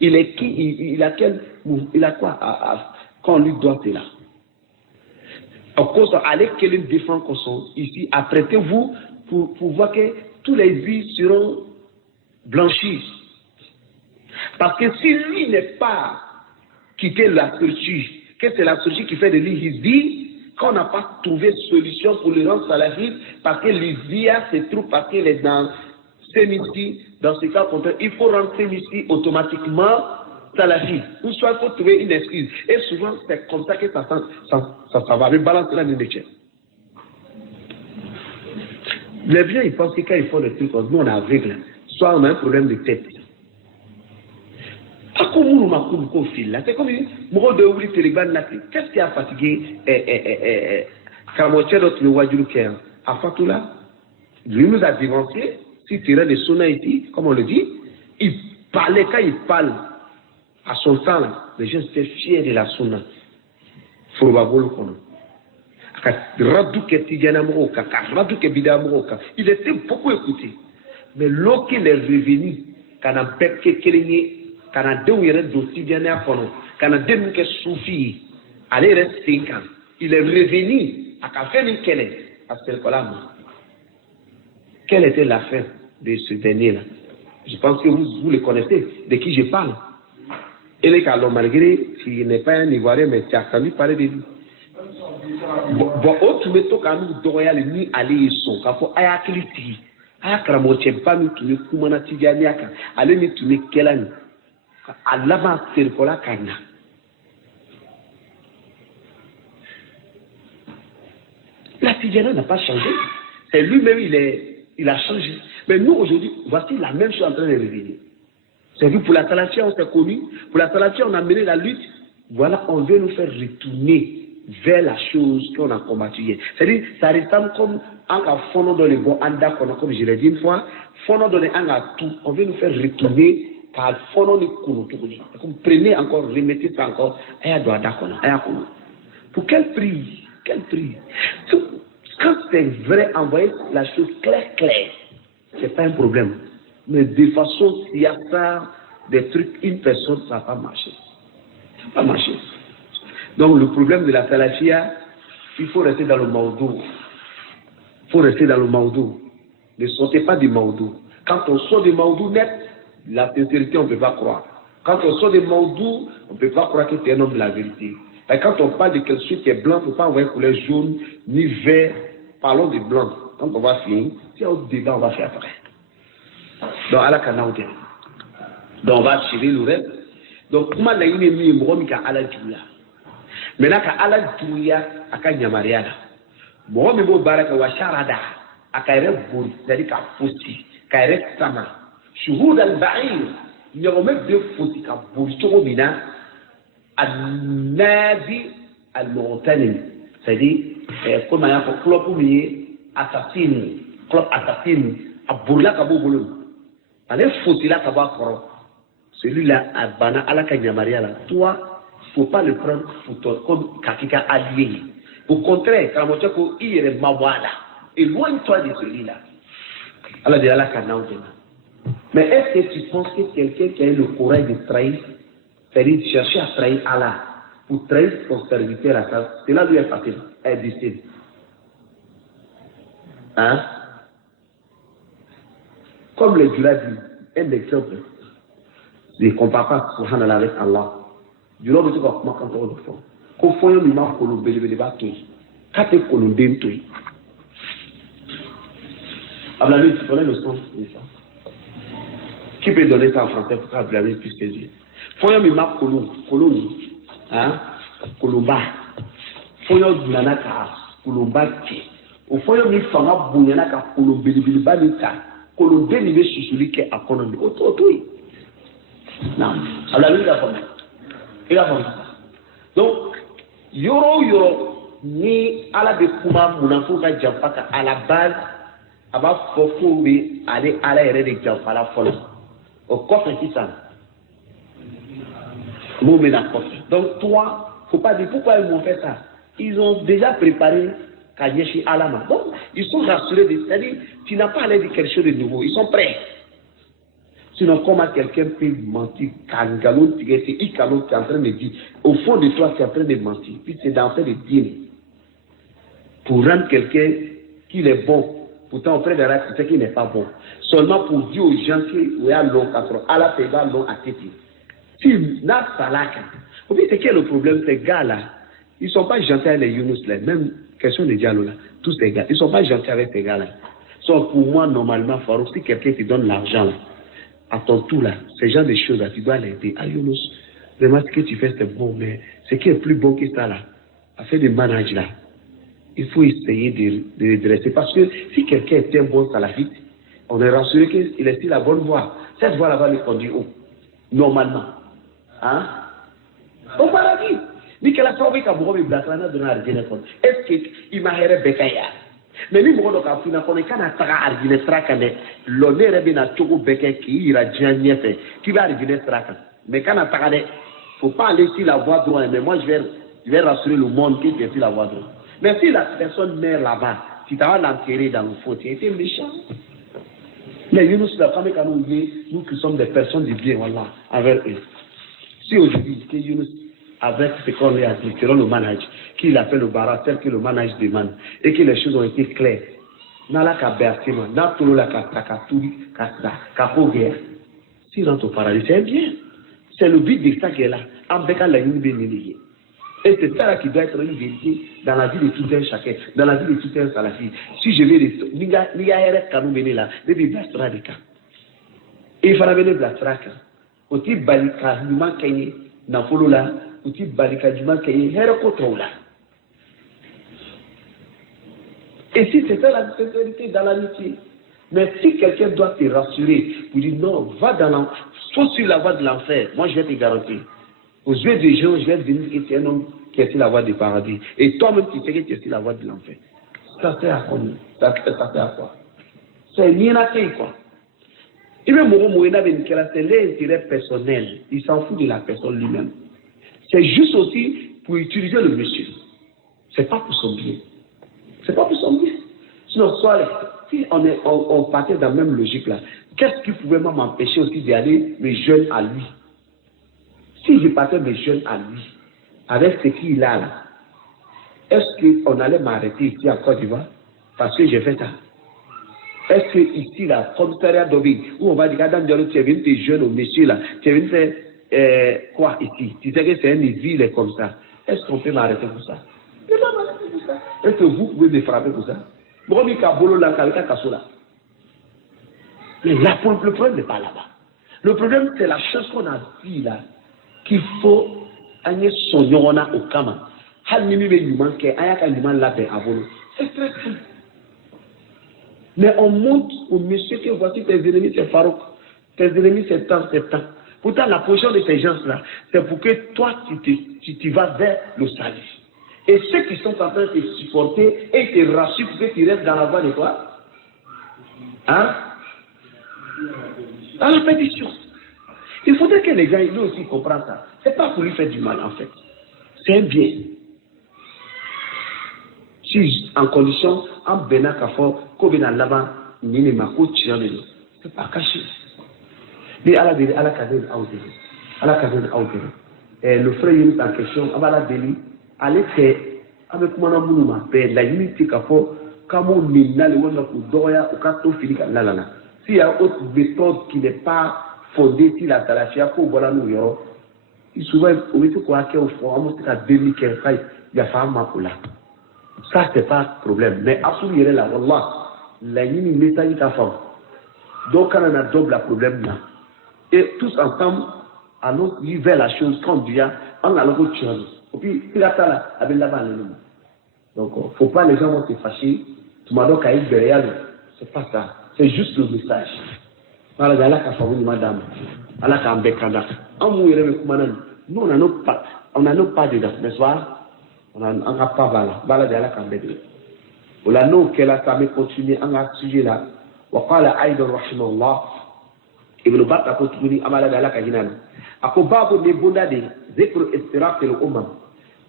Il est qui, il a quoi quand on lui doit cela. En cause, allez quel défend qu'on soit ici, apprêtez-vous pour voir que tous les vies seront blanchis. Parce que si lui n'est pas quitté la structure, que c'est la structure qui fait de lui Hizbi, qu'on n'a pas trouvé solution pour le rendre salafiste, parce que l'Hizbiya se trouve parce qu'il est dans Sémissi, dans ce cas contraire, il faut rendre Sémissi automatiquement salafiste. Ou soit il faut trouver une excuse. Et souvent, c'est comme ça que ça va balancer la nourriture. Les vieux, ils pensent que quand ils font des trucs, nous on est aveugle, soit on a un problème de tête. C'est comme qu'est-ce qui a fatigué à Fatoula? Lui nous a dévancé, si tu es de Sona ici, comme on le dit, il parlait, quand il parle à son temps, les gens étaient fiers de la Sona. Il était beaucoup écouté. Mais lorsqu'il est revenu, quand on a quand on a deux dossiers bien à fond, quand on a deux que souffri, allez rester 5 ans. Il est revenu à café Nikele, à ce là. Quelle était l'affaire de ce dernier-là? Je pense que vous le connaissez, de qui je parle. Et les cas, malgré s'il n'est pas un Ivoirien, mais tu as entendu parler de lui. Bon, autre méthode quand nous devons aller ni aller son, quand faut aller à Kiliti, à Kramoche, pas nous tourner Koumana Tidianiaka, aller nous tourner Kelani. À l'avant, c'est le Kola Kana. La Tidjana n'a pas changé. C'est lui-même, il a changé. Mais nous, aujourd'hui, voici la même chose en train de revenir. C'est vu pour la Salafia, on s'est connu. Pour la Salafia, on a mené la lutte. Voilà, on veut nous faire retourner vers la chose qu'on a combattue hier. C'est-à-dire, ça ressemble comme un fondant dans les bons anda qu'on a, comme je l'ai dit une fois, fondant dans les anga tout. On veut nous faire retourner par fondant de Kouroutouni. Comme prenez encore, remettez ça encore, pour quel prix? Quel prix? Quand c'est vrai, envoyer la chose claire, c'est pas un problème. Mais de façon, s'il y a ça, des trucs, une personne, ça va pas marcher. Ça va pas marcher. Donc le problème de la salafia, il faut rester dans le maudou. Il faut rester dans le maudou. Ne sortez pas du maudou. Quand on sort du maudou net, la sincérité, on ne peut pas croire. Quand on sort du maudou, on ne peut pas croire que c'est un homme de la vérité. Et quand on parle de quelque chose qui est blanc, il ne faut pas envoyer couleur jaune, ni vert. Parlons de blanc. Quand on va finir, si on est dedans, on va faire après. Donc, à la canaude. Donc, on va tirer le reste. Donc, comment la une mis à la djoula. Maintenant, quand Allah Douya, aka Nyamariana, moi, je me baraka wa Sharada, aka Rebbouri, c'est-à-dire qu'à Fossi, qu'à Sama, Shuhud al-Ba'ir, il y a même deux Fossi, qu'à Bourchomina, al-Nazi al-Mawtanin, c'est-à-dire, comme il y a un club assassin, à Bourla Kaboulou, à Fossi la Kabakoro, celui-là, à Bana, à la Kanyamariana, toi, il ne faut pas le prendre comme Kakika allié. Au contraire, quand il est Mawala, éloigne-toi de celui-là. Allah dit Allah Kanaoudena. Mais est-ce que tu penses que quelqu'un qui a eu le courage de trahir, c'est-à-dire de chercher à trahir Allah, pour trahir son serviteur à ça, cela lui est facile, est difficile. Hein? Comme le Dura dit, un exemple, ne compare pas Subhanallah avec Allah. Du lobby tu vas comment quand on le fait. Qu'au fond il m'a collé bébé bateau. Quand tu collé dentro. Ablabi tu connais le sens de ça. Qui peut donner ça en français pour qu'Ablabi puisse saisir. Faut il m'a collé hein kolomba. Faut il nana ka kolomba qui. Au fond il fanga bunyana ka kolombe bébé balita. Kolombe ni be susuli ke akono autoui. Non. Ablabi la forme. Il a compris ça. Donc, yoro, ni à la découverte, mon enfant va jampa à la base, à bas faut aller à la erreur de jampa la folle. Au coffre qui ça. Donc, toi, faut pas dire pourquoi ils m'ont fait ça. Ils ont déjà préparé Kanyeshi Alama. Donc, ils sont rassurés, c'est-à-dire, tu n'as pas à aller dire quelque chose de nouveau. Ils sont prêts. Sinon, comment quelqu'un peut mentir, Kangalon, c'est Ikalon qui est en train de dire, au fond de toi, tu es en train de mentir, puis c'est d'en faire des dîner. Pour rendre quelqu'un qui est bon, pourtant, auprès de la c'est qu'il n'est pas bon. Seulement pour dire aux gens qui ont un long 4 ans, à la péga long à tété. Si, n'a pas là, vous voyez, c'est quel est le problème, ces gars-là, ils ne sont pas gentils avec les Younous, là, même question de dialogue, là, tous ces gars, ils ne sont pas gentils avec ces gars-là. Sauf pour moi, normalement, Farouk, si quelqu'un te donne l'argent, là, à ton tour là, ces gens de choses là, tu dois l'aider. Ah Younous, vraiment ce que tu fais c'est bon, mais ce qui est plus bon que ça là, à faire des manages là, il faut essayer de redresser. Parce que si quelqu'un est un bon salafiste, on est rassuré qu'il est sur la bonne voie. Cette voie là va le conduire haut. Normalement. Hein? On va la vie. Mais qu'elle a trouvé qu'à vous remettre la de la téléphone. Est-ce qu'il m'a héré Bekaya? Mais lui, moi, donc, à fina, qu'on est qu'à argile strakane, l'honneur est bien à Togo Beke qui ira bien fait, qui va argile strakan. Mais quand on a faut pas aller sur la voie droite, mais moi, je vais rassurer le monde qui est sur la voie droite. Mais si la personne meurt là-bas, si tu vas l'enterrer dans le faux, tu es méchant. Mais nous, c'est la femme qui nous qui sommes des personnes de bien, voilà, avec eux. Si aujourd'hui, que Younous, avec ce qu'on a appliqué, le manage, qu'il appelle le barat, tel que le manage demande, et que les choses ont été claires. Nala ka bertima, na tolo la ka takaturi, ka pogea. Si rentre au paradis, c'est bien. C'est le but de ça qui est là. Ambeka la yuni bénélié. Et c'est ça qui doit être une vérité dans la vie de tout un chacun, dans la vie de tout un salafi. Si je vais les niga ere kanu mene là, de blastra de cas. Et il fallait venir blastra ka. Oti balika numa kenye na folo là. Et si c'est ça la sincérité dans l'amitié, mais si quelqu'un doit te rassurer, vous dites non, va dans l'enfer, soit sur la voie de l'enfer, moi je vais te garantir. Aux yeux des gens, je vais te dire que tu es un homme qui est sur la voie du paradis. Et toi-même, tu sais que tu es sur la voie de l'enfer. Ça sert à quoi? Ça sert à quoi? C'est l'inaté, quoi. Et même c'est l'intérêt personnel. Il s'en fout de la personne lui-même. C'est juste aussi pour utiliser le monsieur. C'est pas pour son bien. C'est pas pour son bien. Sinon, si on partait dans la même logique là, qu'est-ce qui pouvait m'empêcher aussi d'aller mes jeunes à lui? Si je partais mes jeunes à lui, avec ce qu'il a là, est-ce qu'on allait m'arrêter ici en Côte d'Ivoire parce que j'ai fait ça? Est-ce que ici là, commissariat d'Obi, où on va dire, Adam Diallo, tu es venu tes jeunes au monsieur là, tu es venu faire quoi ici? Tu sais que c'est une ville comme ça. Est-ce qu'on peut m'arrêter pour ça? Je ne peux pas m'arrêter pour ça. Est-ce que vous pouvez me frapper pour ça? Mais là, le problème n'est pas là-bas. Le problème, c'est la chose qu'on a dit là, qu'il faut aller soigner au Kama. hal ni mi be ɲuman kɛ an y'a ka ɲuman labɛn a bolo c'est très simple. Mais on montre au monsieur que voici tes ennemis, c'est Farouk, tes ennemis, c'est tant, c'est tant. Pourtant, la position de ces gens-là, c'est pour que toi, tu vas vers le salut. Et ceux qui sont en train de te supporter et te rassurent pour que tu restes dans la voie de toi, hein? Dans la pétition. Il faudrait que les gens, lui aussi, comprennent ça. C'est pas pour lui faire du mal, en fait. C'est un bien. Si en condition, en venant qu'à fort, qu'on vienne là-bas, il n'y a pas de tir de nous. C'est pas caché. Mais à la délit, à la caserne, à la caserne, le frère est en question, à la délit, allez faire, avec mon amour, la unité qu'à fort, comme on est là, le monde pour doya, au cas où Philippe, là, là, là. S'il y a autre méthode qui n'est pas fondée sur la salafia, pour voilà nous yoro, il souvent, au métier qu'on a fait au fond, on a 2015, il y a fait un map là. Ça, c'est pas un problème. Mais absolument, là, wallah, la ligne métallique à fond. Donc, quand on a double le problème là, et tous ensemble, allons vers la chose, quand on vient, on a l'autre chose. Et puis, il a ça là, avec la balle. Donc, il ne faut pas les gens vont se fâcher. Tu m'as donc à être derrière, c'est pas ça. C'est juste le message. Voilà, il y a la famille, madame. Allah a un bec à la. Nous, on n'a pas dedans, n'est-ce pas? On n'a pas voilà. Voilà, il y a la famille. On a nous qu'elle a samé continué en un sujet là. وقال أيضا رحمه الله ابن بطة كتبني أمالا دالك جنان أكو باب نبونا دي ذكر استراق الأمم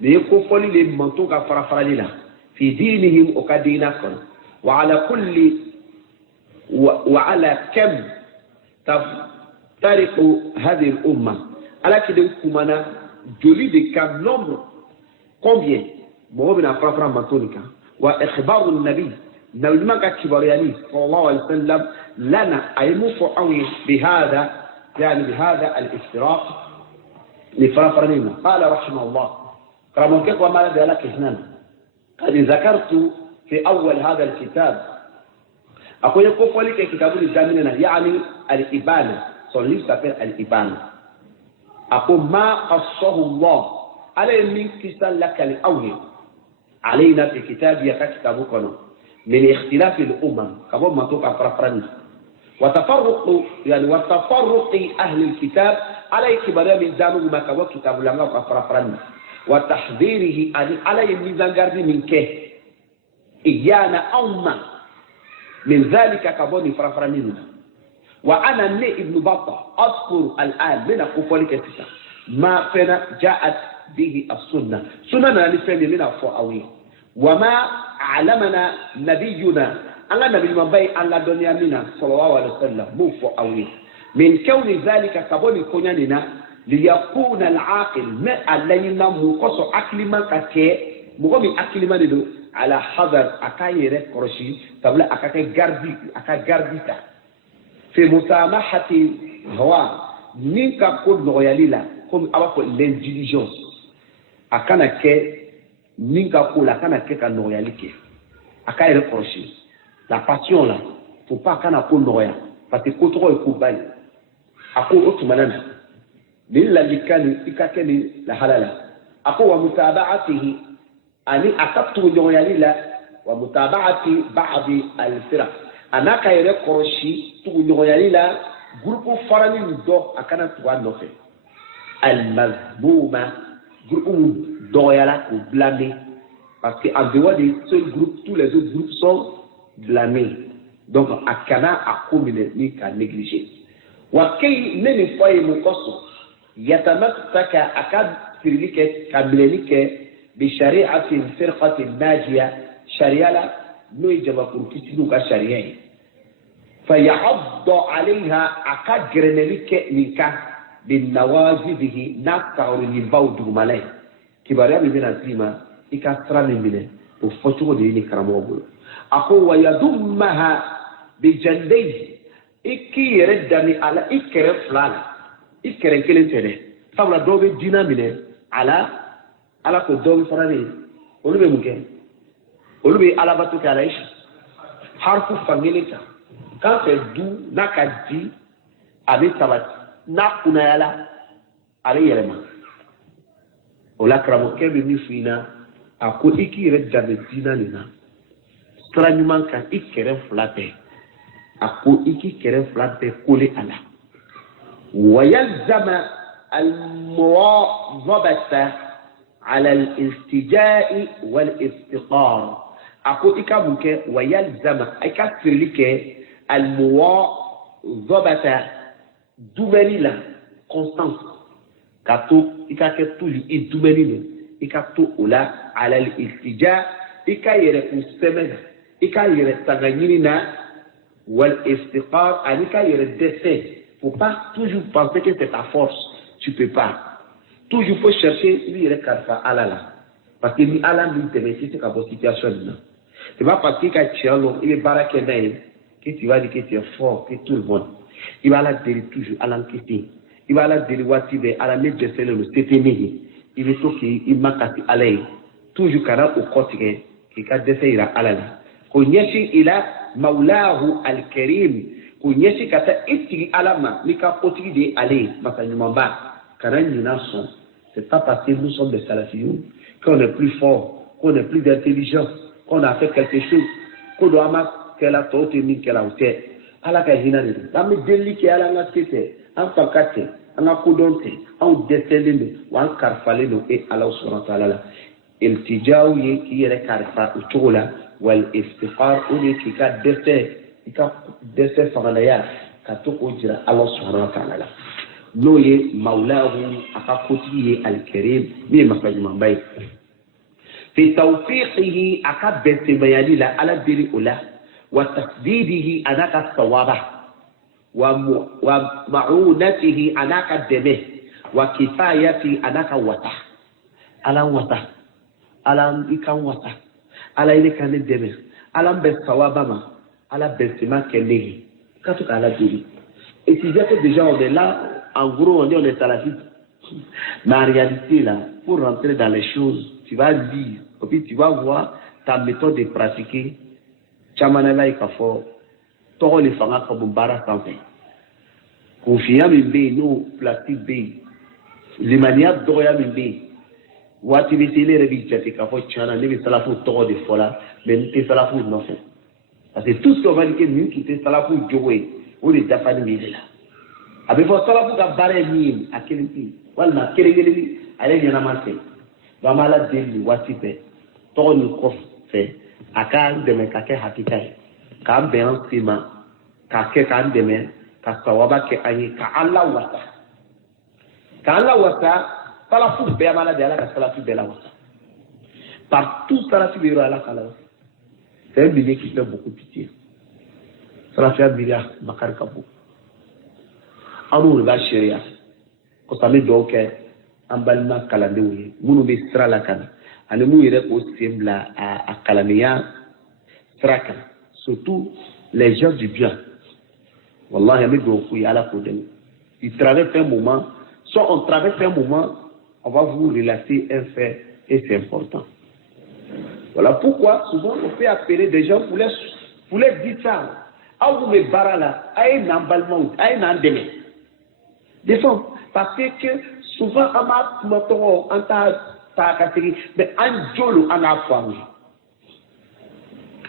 ليكو فولي لمنطوق فرافراليلا في دينهم وكدينكم وعلى كم تفترق هذه الأمة على كده كمانا جولي دي كم نمبر combien موبنا فرافرا منطونيكا وإخبار النبي نلمك كبرياني صلى الله عليه وسلم لنا أي مفعول بهذا يعني بهذا الافتراق لفرافرنين قال رحمه الله كرمك وما لك هنا قد ذكرت في أول هذا الكتاب أقول لكم لك كتاب الجامعنا يعني الإبانة صلي سفر الإبانة أقول ما قصه الله على من كسل لك الأول علينا في كتاب كتابكنا من اختلاف الأمم كما ما توقع فرفرني وتفرق أهل الكتاب على كبار من دانو ما كما كتاب لنا فرفرني وتحذيره على الميزان غاردي من كه إيانا أمة من ذلك كبار فرفرني وأنا ابن بطة أذكر الآن من أقوالك ما فينا جاءت به السنة سنة نفهم من أفوأوي وما علمنا نبينا أن نبي من بي أن لا دنيا منا صلى الله عليه وسلم موفو أوي من كون ذلك كبوني كونينا ليكون العاقل ما علينا مقص أكل ما كake مقومي أكل ما ندو على حذر أكاي ركورشي تبلا أكاي غاردي في مسامحة هوا نيكا كود نوياليلا كم أبقى l'indiligence أكانا كي ninka ko la kana ke ka noyali ke aka reprocher la passion là faut pas kana ko noya parce que ko to ko bali ako otumanana lilla likani ikakeni la halala ako wa mutaba'atihi ani akatu noyali la wa mutaba'ati ba'd al-firaq anaka reprocher tu noyali la groupe farani do akana tuwa nofe al-mazbuma groupe doyala ou blâmé parce que en dehors de ce groupe tous les autres groupes sont blâmés donc akana akomine ni ka négliger wa kay nene foye mo koso yatamassaka akad sirlike kablenike bi shari'ati firqati najiya sharia la no ijaba pour kitinu ka sharia فيعض عليها أكجرنلك نكا بالنواجذه نكتور يبود ملاي كباريا من الزيمة إكثر من منه وفتوه ديني كراموبل أقول ويضمها بجنديه إكي يردني على إكي فلان إكي كلين تاني فملا دوبي دينا منه على كدوبي فراني ولو بي ممكن ولو بي على باتوك على إيش حرف فاميليكا quand c'est doux n'a qu'à dire avec sabat n'a kunayala ale yelema ola kramo kebe mi fina a ko i k'i yɛrɛ danbe diinɛ nin na sira ɲuman kan i kɛrɛ fila bɛɛ a ko i k'i kɛrɛ fila bɛɛ kole a la wa yalzama al-muwadhabata ala al-iltija'i wal-iftiqar a ko i ka mun kɛ wa yalzama i ka sirili kɛ al-muwadhabata dumuni la constance ka to i ka kɛ toujours i dumuni la i ka to o la ala al-iltija i ka yɛrɛ kun sɛmɛ i ka yɛrɛ tanga ɲini na wal-iftiqar ani ka yɛrɛ dɛsɛ. Faut pas toujours penser que c'est ta force. Tu peux pas. Toujours faut chercher lui karfa alala. Parce que ni ala lui te met c'est comme situation là. C'est pas parce que quand tu il est baraké que tu vas dire que tu es fort que tout le monde. Il va la dire toujours à l'enquêter. Il va la dire wati be ala me de le c'était mini. Il veut tout qu'il makati alay. Toujours kana au côté qui ka deseira alala. Ko nyeshi ila maulahu al-karim. Ko ɲɛsi ka taa i tigi ala ma n'i ka kotigi de ye ale ye masa ɲumanba kana ɲinɛ sɔn c'est pas parce que nous sommes des salafiyous qu'on est plus fort qu'on est plus intelligent qu'on a fait quelque chose ko do an ma kɛla tɔw tɛ min kɛla o tɛ ala ka hinɛ de don an bɛ delili kɛ ala an ka se tɛ an fanka tɛ an ka kodɔn tɛ anw dɛsɛlen don wa an kalifalen don e ala subhanahu wa taala la iltijaw ye k'i yɛrɛ kalifa o cogo la wal iftiqar o de ye k'i ka dɛsɛ i ka dɛsɛ fangalaya ka to k'o jira ala subhanahu wa taala la n'o ye mawlahu a ka kotigi ye alikarim min ye masa ɲumanba ye fi tawfiqihi a ka bɛnsemayali la ala deli o la wa tasdidihi a n'a ka sawaba wa ma'unatihi a n'a ka dɛmɛ wa kifayati a n'a ka wata ala wata ala i kan wata ala i ne kan ne dɛmɛ ala bɛ sawaba ma ala bêtement qu'elle est. Quand tu as la délire. Et si j'ai fait déjà, on est là, en gros, on est salafiste. Mais en réalité, là, pour rentrer dans les choses, tu vas lire, et puis tu vas voir ta méthode de pratiquer. Chamanala et Kafo, Toro les Fanga comme Bara Santé. Confiant Mimbe, nous, plastique B. Les manières d'Oya Mimbe. Wati les télé révisions, Kafo, Chana, les salafou Toro de Fola, mais les salafou non fait. Parce que tout ce qu'on va dire que nous qui sommes salafou jouer ou les dafani mais là avec votre salafou ka barre ni à quel pays wala quel allez y en a marqué va mala deli watipe to ni ko fait aka ndeme ka ke hakika ka be en sima ka ke ka ndeme ka sawaba ke ayi ka Allah wata salafou be mala de ala ka salafou be la wata partout salafou be ala kala. C'est un billet qui fait beaucoup pitié. Ça va faire billet Bakar Kabou. Anou la chéria. Quand ça me donc un balma kalandouye. Mounou be stra la kan. Ane mou yere ko sembla à kalamia straka. Surtout les gens du bien. Wallah yami do kou yala kodem. Il traverse un moment. Soit on traverse un moment, on va vous relater un fait et c'est important. Voilà pourquoi souvent on peut appeler des gens pour les dire ça. Ah vous me barala, aïe n'emballement, aïe n'endemé. Des fois, parce que souvent on m'a moto en ta catégorie, mais en jolo en a fami.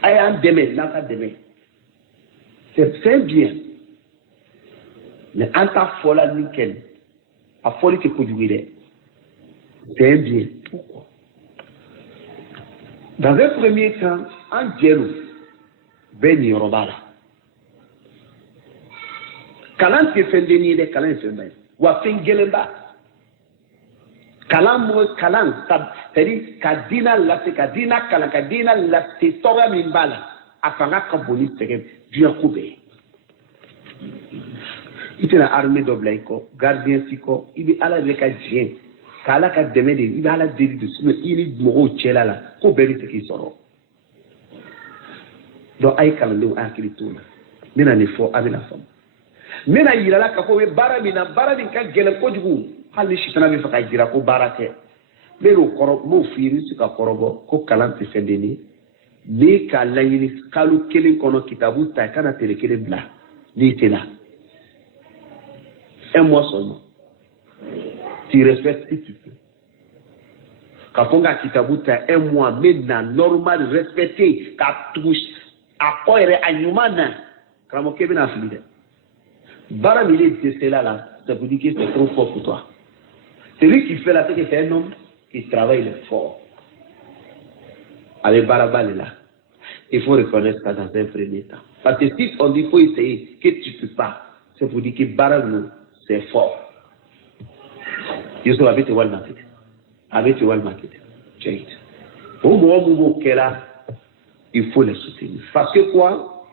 Aïe en demé, n'a pas demé. C'est bien. Mais en ta folle nickel, à folie que produire. C'est bien. Pourquoi? Dans un premier temps, en dialogue, ben yorobala. Kalan ke fendeni le kalan fendeni. Wa fengelemba. Kalan mo kalan c'est-à-dire kadina la kadina kalan kadina la tora mimbala. Afanga kaboni tege bien coupé. Il était dans l'armée d'Oblaïko, gardien siko, il est à la décadien. Kala ka deme de i b'a la deli de sunu i ni mɔgɔw cɛla la ko bɛɛ bɛ se k'i sɔrɔ donc a ye kalandenw a hakili t'o la n bɛna nin fɔ a bɛna faamu n bɛna yira la k'a fɔ o bɛ baara min na baara min ka gɛlɛn kojugu hali ni sitana bɛ fɛ ka jira ko baara tɛ n bɛna o kɔrɔ n b'o f'i ye n bɛ se ka kɔrɔbɔ ko kalan tɛ fɛn den ye n'i k'a laɲini kalo kelen kɔnɔ kitabu ta i kana tele kelen bila n'i tɛ la un mois seulement. Tu respectes si tu peux. Kaponga kitabuta un mois maintenant normal respecté ka touche à quoi anyumana comme Kevin a fini. Bara milé de cela là, ça veut dire que c'est trop fort pour toi. Celui qui fait la tête c'est un homme qui travaille fort. Avec Barabal là. Il faut reconnaître ça dans un premier temps. Parce que si on dit qu'il faut essayer, que tu ne peux pas, c'est pour dire que Barabal c'est fort. Il faut avec le market. Avec le market. Au moment où il faut les soutenir. Parce que quoi?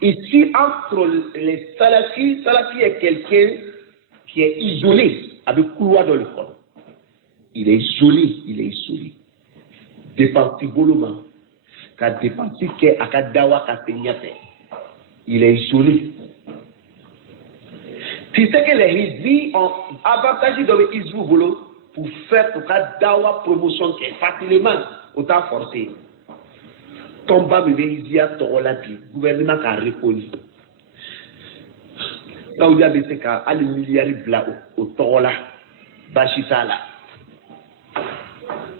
Ici, entre les salafis est quelqu'un qui est isolé, avec couloir dans le corps. Il est isolé. Dépensi boloma, ka dépensi ke akadawa ka senyate. Il est isolé. Tu sais que les hizbi ont avantagé dans les hizbou bolo pour faire pour dawa promotion qui est facilement autant forcé. Tomba me hizia torola bi gouvernement ka reconnu. Là où il y a des cas à milliards bla au torola bashita là.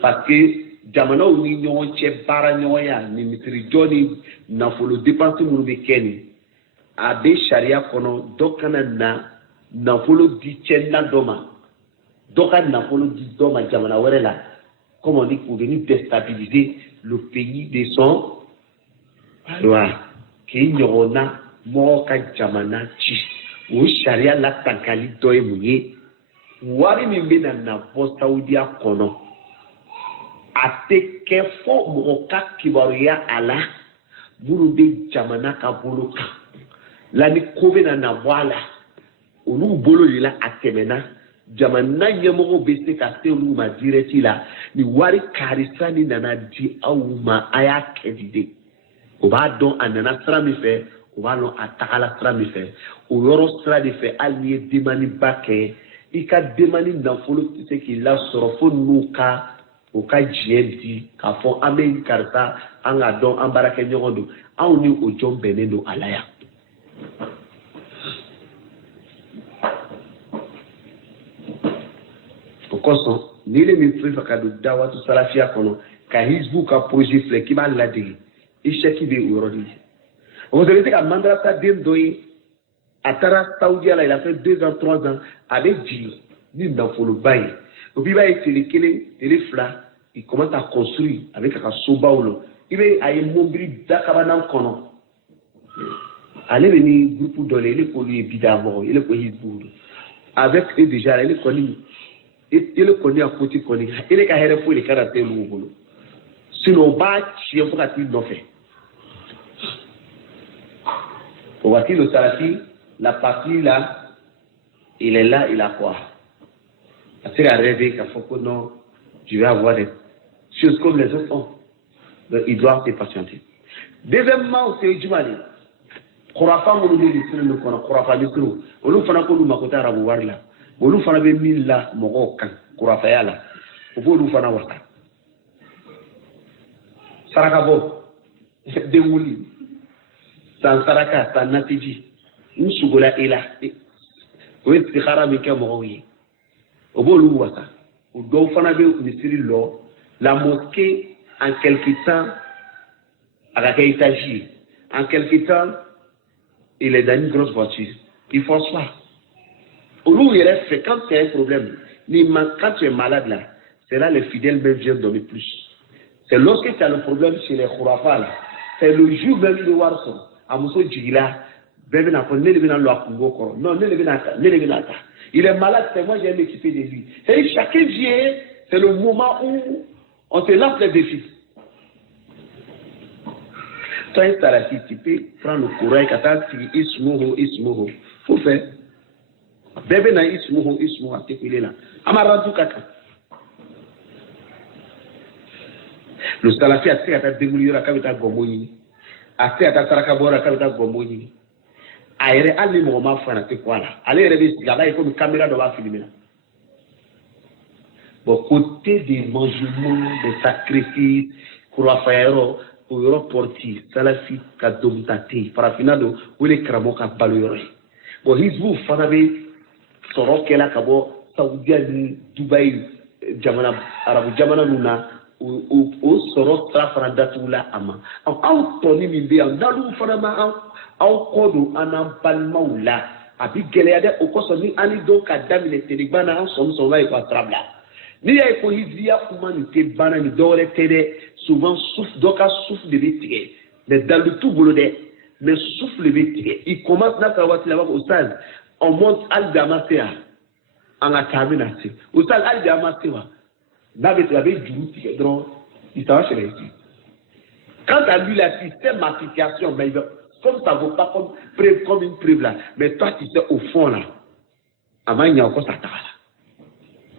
Parce que jamana uni ñoo ci bara ñoya ni mitri joni na folo dépenser mu be kenni a be sharia kono dokana na folo di chenna doma dokana na folo di doma jamana were là comme on dit pour venir déstabiliser le pays de son loi ki ñorona mo ka jamana ci o sharia la tankali doy muye wari mi be na bo saudia kono ate kefo moka kibaruya ala burude jamana ka boloka la ni kovena na wala olu bolo lila atemena jamana nyemo bese ka te olu ma direti la ni wari karisani nana di awuma aya kedide o ba don anana sra mi fe o ba no atakala sra mi fe o yoro sra de fe alni demani bake ika demani na folo te ki la soro fo nuka o ka jiendi ka fo amen karta anga don ambarake nyogondo awni o jombene no alaya okoso ni le mi frifa ka do dawa to salafia kono ka hizbu ka projet fle ki ba ladi ishaki be urodi on devait que mandra ta dem doyi atara saudi ala il a fait 2 ans 3 ans avec Dieu ni dans folo baye obi ba tele fla il commence à construire avec un sobaolo il va à immobile d'akabanan kono allez venir groupe dolé les polluer bidamo il est pour hizbu avec eux déjà il est connu il est connu à côté connu il est carré pour les caractères lourds sinon pas chien pour qu'il n'en fait pour voir le salafi la partie là il est là il a quoi c'est à rêver qu'il faut que non je vais avoir des choses comme les autres ont. Donc, il doit se patienter. Deuxièmement, c'est Jumali. Khorafa moulou ni sunu kono khorafa ni sunu. Olu fana ko lu makota rabu warla. Olu fana be milla mogo kan khorafa yala. Olu fana waka. Saraka bo de wuli. San saraka san natiji. Nsugola ila. O istikhara mi ke mogo yi. Olu waka. Donc, la mosquée, en quelque temps, avec un étagère, en quelque temps, il est dans une grosse voiture. Il ne force pas. Au lieu où il reste, quand tu as un problème, quand tu es malade là, c'est là les fidèles même viennent donner plus. C'est lorsque tu as le problème chez les Khourafa là, c'est le jour même de Warson, à Mousso Djigila, non, il est malade, c'est moi qui ai m'équipé de lui. C'est chaque jour, c'est le moment où on te lance les défis. Toi, tu peux prendre le courage, tu peux ismoho. Faut faire. Bébé na ismoho, il est là. Amarantu kaka. Le salafi a fait à ta démolir à Kavita Gomoni. A fait à ta Sarakabora Kavita Gomoni. Aïe, allez, mon maman, c'est quoi là? Allez, réveiller, il faut une caméra de la filmer. Bon, côté des mangements, des sacrifices, pour la faire, pour le porter, ça la fit, qu'à dominer, par la finale, où les cramois qu'à baloyer. Bon, Hizbou, Fanabe, Sorok, Kela, Kabo, Saoudia, Dubaï, jamana arabu jamana nuna o soro trafara datula ama aw toni min be am dalu farama aw kodo anam palmaula abi geleya de o koso ni ani do ka damine telibana an som vai ko trabla ni ya ko hizia humanité bana ni dore tede souvent souffle doka souffle de vitige mais dans le tout boulot de mais souffle de vitige il commence na kawati là au stade on monte al damatea en a terminati au stade al damatea David avait du ticket donc il s'en va chez les filles. Quant à lui, la systématisation, mais comme ça ne vaut pas comme une preuve là, mais toi tu sais au fond là, avant il y a encore ça là.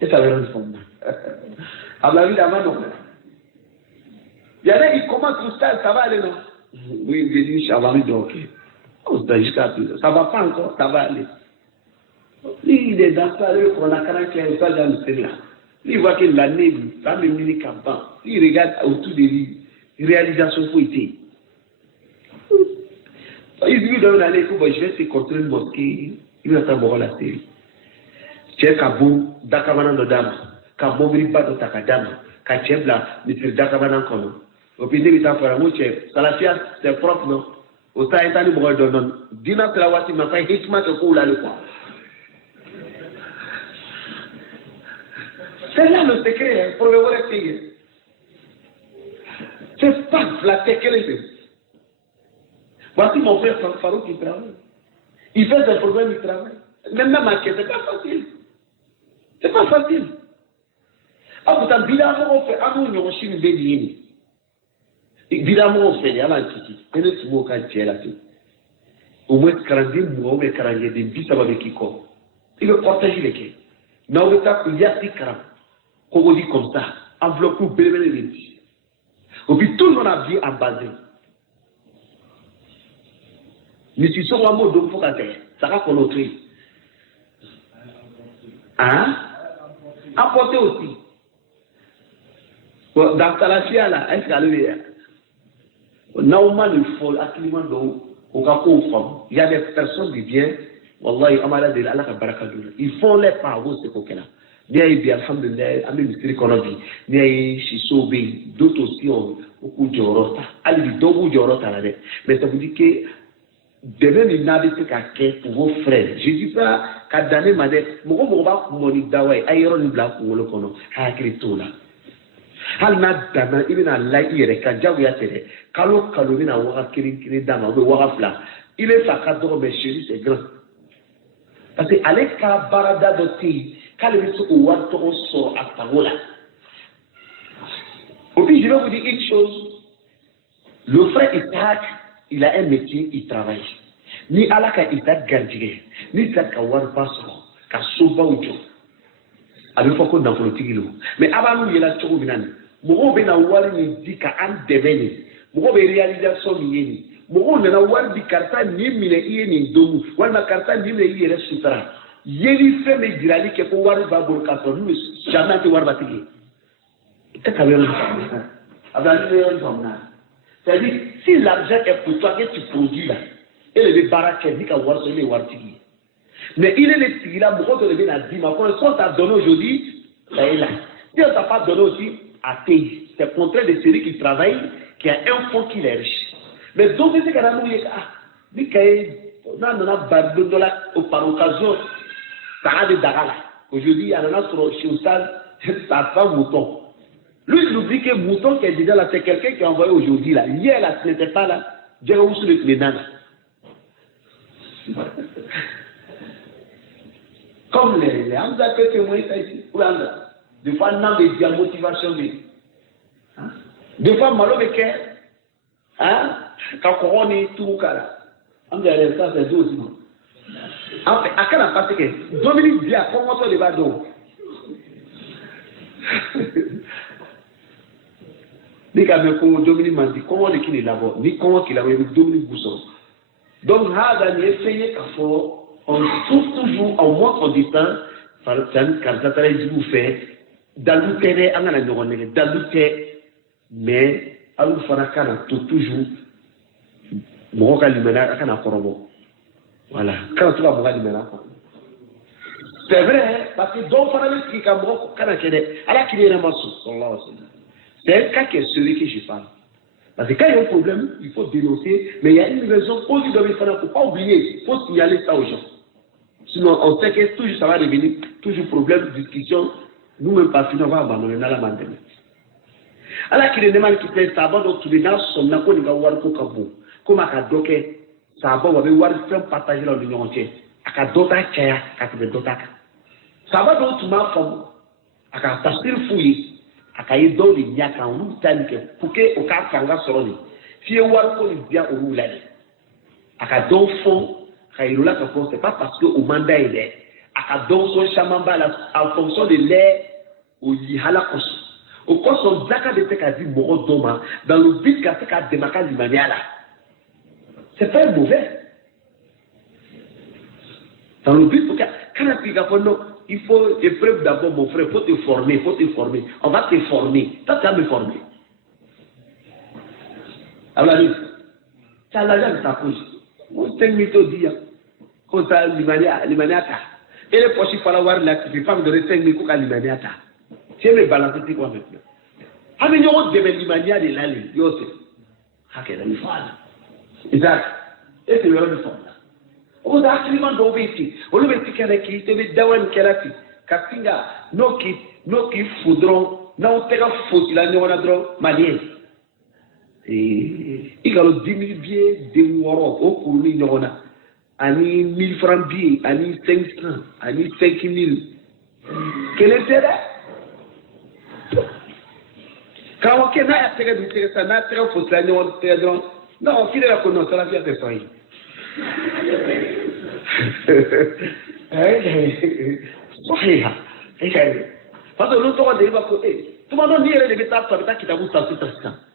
Et ça va rendre fond. À la vie d'avant non. Il y en a qui commencent tout ça, ça va aller non. Oui, il dit Inch'Allah, il dit ok. Oh, ça va pas encore, ça va aller. Lui, il est dans ça, on a 45 ça dans le là. Il voit que l'année, ça me mini campagne. Il regarde autour de lui, réalisation pour été. Il dit dans l'année, je vais essayer de construire une mosquée. Il va savoir la série. Tiens, Kabou, Dakabana de Dame, Kabou, Ripa de Takadama, Kachebla, M. Dakabana Kono. Au pays de l'État, Salafia, c'est propre, non? Au Taïtan, il me redonne. Dina Trawati m'a fait Hikma de Koula le quoi. C'est là le secret, pour le voir payer. C'est pas flatter que les deux. Voici mon frère Farouk qui travaille. Il fait des problèmes, il travaille. Même ma quête, c'est pas facile. C'est pas facile. Ah, pourtant, bilan, on fait, ah, nous, on chine béni. Bilan, on fait, il y a l'antiki. Et le timo, quand tu es là, au moins, 40 mois, mais 40 des bis, ça va avec qui quoi. Il veut partager les quais. Mais on veut ça, il y a 6 40. Comme on dit comme ça, enveloppe ou bébé les petits. Et puis tout le monde a bien en basé. Mais si son amour donc pour faire, ça va qu'on notre. Hein? Apporter aussi. Dans Salafia là, est-ce qu'elle est normalement le fol, actuellement au cas où il y a des personnes qui viennent, Wallahi, Amala de Allah Barakadoula. Ils font les paroles, c'est quoi là? Niaï bi alhamdulillah ami misiri kono bi niaï shiso bi d'autres aussi ont beaucoup de jorota ali bi dobu jorota là mais ça veut dire que demain il n'a pas qu'à pour vos frères je dis pas qu'à donner ma dette mo ba moni dawai ayro ni bla ko le kono ha krito là hal na dana ibina la ire ka jawu ya tere kalo bina wa kiri dama be wa fla il est ça cadre mais chéri c'est grand parce que avec ka barada doti quand le monsieur au Waton sort à Parola. Et puis je vais vous dire une chose. Le frère Isaac, il a un métier, il travaille. Ni Alaka Isaac gardien, ni Isaac Kawar Basso, Kassoba Ujo. Avec beaucoup dans politique. Mais avant nous, il y a la chose binani. Mogo bena wari ni di ka an deveni. Mogo be réalisation ni. Mogo na wari di karta ni mine iye ni domu. Wari na karta ni mine iye resutara. Yeli fait mes dirali que pour voir va pour casser nous jamais te voir batigi c'est quand même c'est-à-dire si l'argent est pour toi que tu produis là et le baraque dit qu'à voir sur les wartigi mais il est le tigre là beaucoup de bien à dire mais quand on t'a donné aujourd'hui ça est là si on t'a pas donné aussi à payer c'est le contraire de celui qui travaille qui a un fonds qui est riche mais donc c'est quand même dit qu'on a barbe de la par occasion. Ça a des dagala. Aujourd'hui, il y a un autre chez Oustad, ça fait mouton. Lui, il oublie que mouton qui est déjà là, c'est quelqu'un qui a envoyé aujourd'hui là. Hier, là, ce n'était pas là. J'ai reçu le clénan. Comme les Hamza que témoigner ça ici. Des fois, on a des motivation. Des fois, malo de cœur. Hein? Quand on est tout au cas. Hamza, ça, c'est deux aussi. En fait, à quel endroit c'est que Dominique Bia, comment on le va donc? Ni comme Dominique m'a dit, comment est-ce qu'il est là-bas? Ni comment qu'il a vu Dominique Bousson. Donc, Hada ni essayé qu'à on trouve toujours, on montre en distance, par exemple, quand ça t'allait dire, vous faites, dans le terrain, on a la neuronne, dans le terrain, mais, à nous faire un toujours, mon gars, il m'a dit, voilà. Quand tu vas voir maintenant, C'est vrai, hein, parce que donc, on qui Cambro, Allah qui est c'est un cas qui est celui que je parle. Parce que quand il y a un problème, il faut dénoncer, mais il y a une raison positive, il ne faut pas oublier, il faut signaler ça aux gens. Sinon, on sait que toujours ça va revenir, toujours problème, discussion, nous-mêmes, pas finir, on va abandonner dans la mandine. Alors qu'il est demandé qu'il fait ça, donc tous les gens sont là pour nous voir comme à docker, ça va voir faire partager dans l'union entière. À d'autres chaya, à d'autres. Ça va donc tout le monde à passer fouiller. Akaye do le nyaka ulu tanike puke oka kanga soroni fie war ko dia ulu la aka do fond kayirula ka fond c'est pas parce que au mandat il est aka do so chamamba la en fonction de l'air au yihala kos au koso zaka de tekazi moro doma dans le but qu'a ka demaka limaniala c'est pas mauvais dans le but pour que quand tu as il faut épreuve d'abord, mon frère, il faut te former, On va te former. Ça, tu vas me former. Alors, tu as l'argent de ta poche. On t'aime dit, comme ça, l'imaniata. Et les poches, il faut avoir la petite femme de 5 000 à l'imaniata. Tu veux me balancer quoi maintenant? Ah, mais nous, on devait l'imania de l'année. Yo, c'est. Ah, quelle est la fois? Exact. Et c'est le même forme. On a absolument d'obéir. On le met qui te met d'awan kelati. Katinga, no qui foudront, non, t'es un faux, il a un drôle, malien. Et il y a 10 000 billets de Mouaro, au cours de l'Orona. Ani 1000 francs billets, ani 500, ani 5000. Quel intérêt? Quand on a attiré du terrain, ça n'a attiré au faux, la nuit, non, qui est la connaissance, la vie a fait ça. صحيح parce que l'autre on dit tout le monde dit les bêta qui t'a voulu ça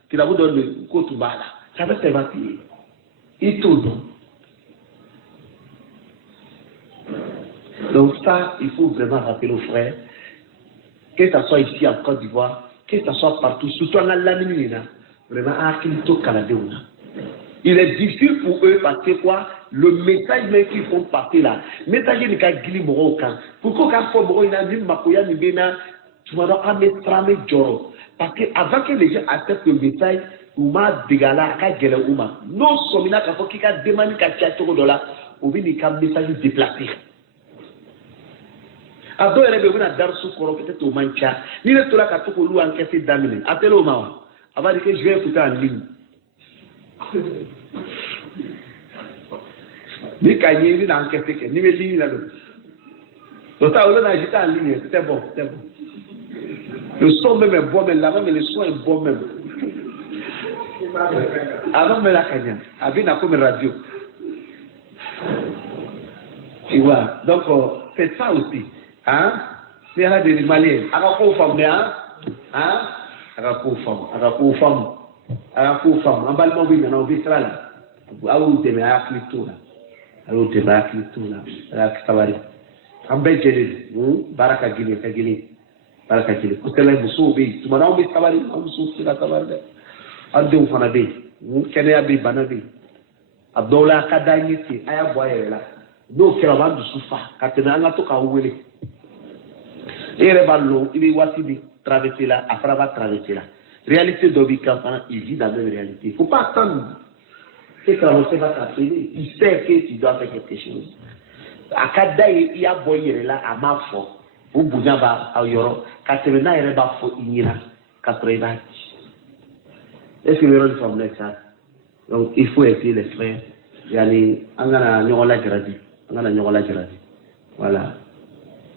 qui t'a voulu donner le côté bas là ça va te battre et tout donc ça il faut vraiment rappeler aux frères que ça soit ici en Côte d'Ivoire que ça soit partout surtout en Algérie vraiment à qui tout Canada. Il est difficile pour eux parce que quoi? Le message même qu'ils font passer là, le message de Gili Morokan, pourquoi quand faut Moro, il a dit Makoya Nibena, tu vas avoir un message Joro. Parce que avant que les gens acceptent le message, Ouma Degala, Kagela Ouma, non Somina, quand il a demandé qu'à $4, ou bien il a un message déplacé. Ado ere be wona darsu koro peut-être au mancha ni le tola ka toko lu encaisser d'amener appelle au mawa avant de que je vais écouter en ligne. Ni kanye ni encaisser que ni me ligne là donc ça on a agité en ligne c'était bon le son même est bon mais là même le son est bon même avant me la kanya avait na comme radio tu vois donc c'est ça aussi hein c'est là des Maliens alors qu'on forme hein alors qu'on forme en balmo bi na obistra là awu de me aklitu là la tabari ambe jeli baraka gili ko tele muso bi tuma na obi tabari muso sila tabari de ande fana be kene ya bi banabi abdola kadani ti aya boye la do kera bandu sufa katena anga to ka wele ere ballo ibi wasibi traverser là afra va traverser là réalité d'Obika, il vit dans la même réalité. Il ne faut pas attendre que quand on va t'appeler, il sait que tu dois faire quelque chose. À Kada, il y a boyé là, à ma foi, au Boudjaba, à Yoro, quand tu es là, il va faut y aller, quand tu es là. Est-ce que le rôle forme ça? Donc, il faut aider les frères. Il y a les Angana Nyola Gradi. Voilà.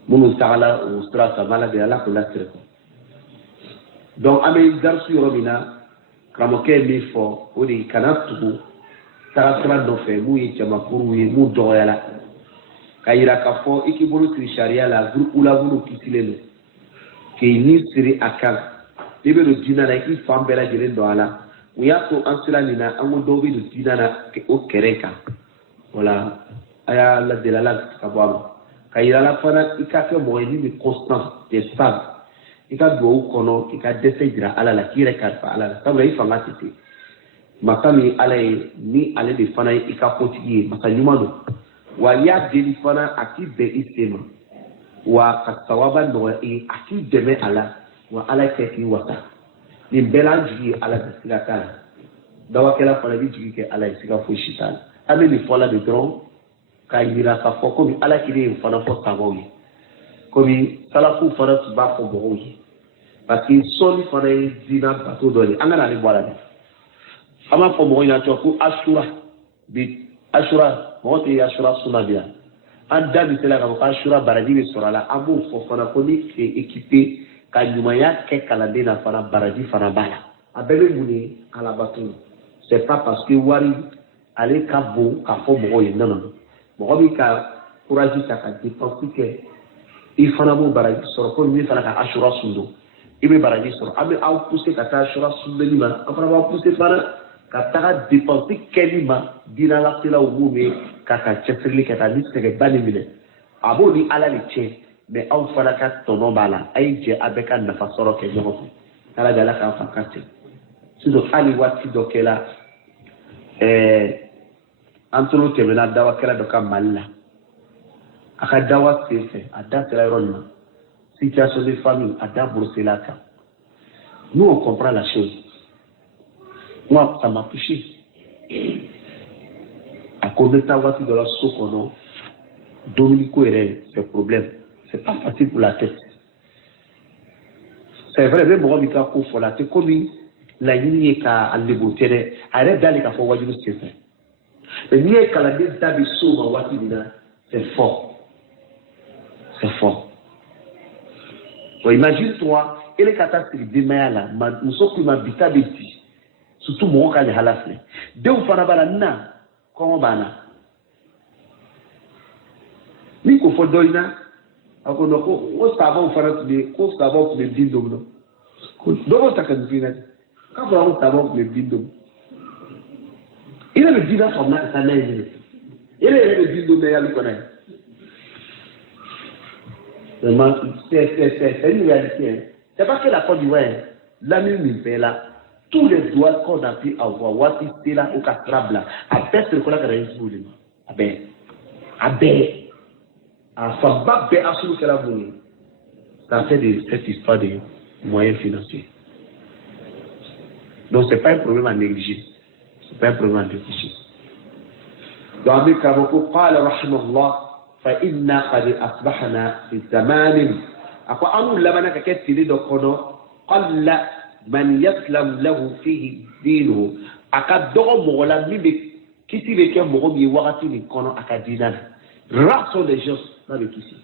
Mounou Sarala ou Strasa, malade, à la collecte. Donc, avec Darsu Robina, Kramoke Mifo, ou des Kanatubu, Sarasra Nofé, Mouy Chamakourou, Mou Doyala, Kaira Kafo, Ikibolo Krisharia, la groupe ou la boulou Kisileno, qui ni siri Akal, Libe le Dinana, qui femme bella Jiren Doala, ou Yato Anselanina, Amondovi le Dinana, au Kereka. Voilà, Aya la de la Lac Kabama. Kaira la Fana, Ikake Moïni, mais constant, des stable. I ka duwawu kɔnɔ i ka dɛsɛ jira ala la k'i yɛrɛ kalifa ala la sabula i fanga tɛ se masa min ala ye ni ale de fana ye i ka kotigi ye masa ɲuman don wa i y'a deli fana a k'i bɛn i se ma wa ka sawaba no e aki deme ala wa ala ke ki wata ni bela ji ala de sila kala dawa kala fala bi ji ke ala sika fo shital ami ni fola de dron ka yira ka fo ko bi ala ki de fana fo tabawi ko bi sala fu fara tu ba fo bo yi parce que soli fana dina bato doli angana ni wala de ama fo mo ina to ku ashura bi ashura mo te ashura sunabia an dabi sela ka ashura baraji be sorala abu fo fana ko ni équipé ka nyumaya ke kalande na fana baraji fana bala abebe muni ala batu c'est pas parce que wari ale ka bo ka fo mo yi non mo bi ka courage ta ka dépenser que il fana mo baraji soro ko mi fana ka ashura sundo ibe baraji soro abe aw pousser ka ta ashura sundo ni ma afana ba pousser fana ka ta dépenser kelima dina la tela o mo kaka chefrili kata liste ke bani mile abo ni ala li che mais aw fana ka tono bala ay je abeka na fasoro ke jomo ala dala ka fakate sido ali wati dokela antolo temena dawa kala doka malla aka dawa sefe ada sera ronna situation de famille ada burselaka nous on comprend la chose moi ça m'a touché à cause de ta voiture de la Sokono, Dominico est ce problème. C'est pas facile pour la tête. C'est vrai, même moi, je suis la tête comme la ligne qui a un négocié. Arrête d'aller à faire ce que c'est. Mais ni qu'à la tête d'aller sur ma voiture, c'est fort. C'est fort. Donc, imagine-toi, et les catastrophes de Mayala, nous sommes qui m'habitent à Béti, surtout mon cas de Halafle. Deux ou Fanabala, na. Comment bana ni ko fo doina ako no ko o sabo farat de ko sabo de dindo no ko do ta kan fina ka fo o sabo de dindo ile le dina so na sa na ile le dindo me ya ko na c'est une réalité c'est pas que la Côte d'Ivoire la même fait là tous les droits qu'on a pu avoir, what is là au castrabla, à perdre qu'on a créé sur lui. À Fabak be Assou Kelabouni. Ça fait de cette histoire de moyens financiers. Donc, ce n'est pas un problème à négliger. Ce n'est pas un problème à négliger. Donc, Amir Kaboko, قال رحمه الله فإنا قد أصبحنا في زمان أقول أنو لمنا كيف تريد كونو قل من يسلم له فيه دينه أكاد دعو مغلا ميبي كيسي بكي مغمي وغتي نكونو أكاد دينان rares sont les gens avec ici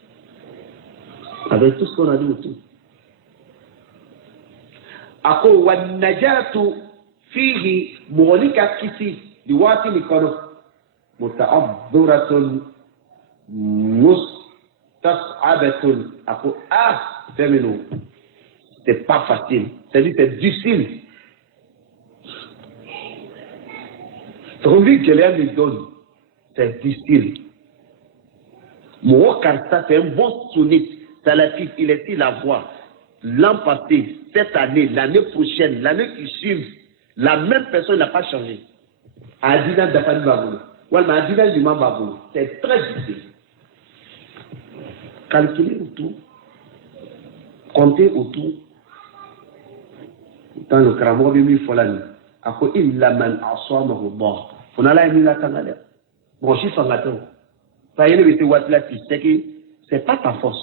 avec tout ce qu'on a dit autour أكو والنجاة فيه مغلقة كيسي لواتي نكونو متعذرة مستصعبة أكو فهمنو c'est pas facile, c'est-à-dire c'est difficile. C'est que l'air lui donne, c'est difficile. Mon Karta, c'est un bon sunnite, salafiste, il est il la voix. L'an passé, cette année, l'année prochaine, l'année qui suit, la même personne n'a pas changé. Adina Dafani Baboulou. Walma Adina Liman Baboulou. C'est très difficile. Calculer autour, compter autour. Dans le cramor de mi folani ako illa man asamahu Allah funala mi la tangale bon chi fangato fa yene bete watla ti c'est pas ta force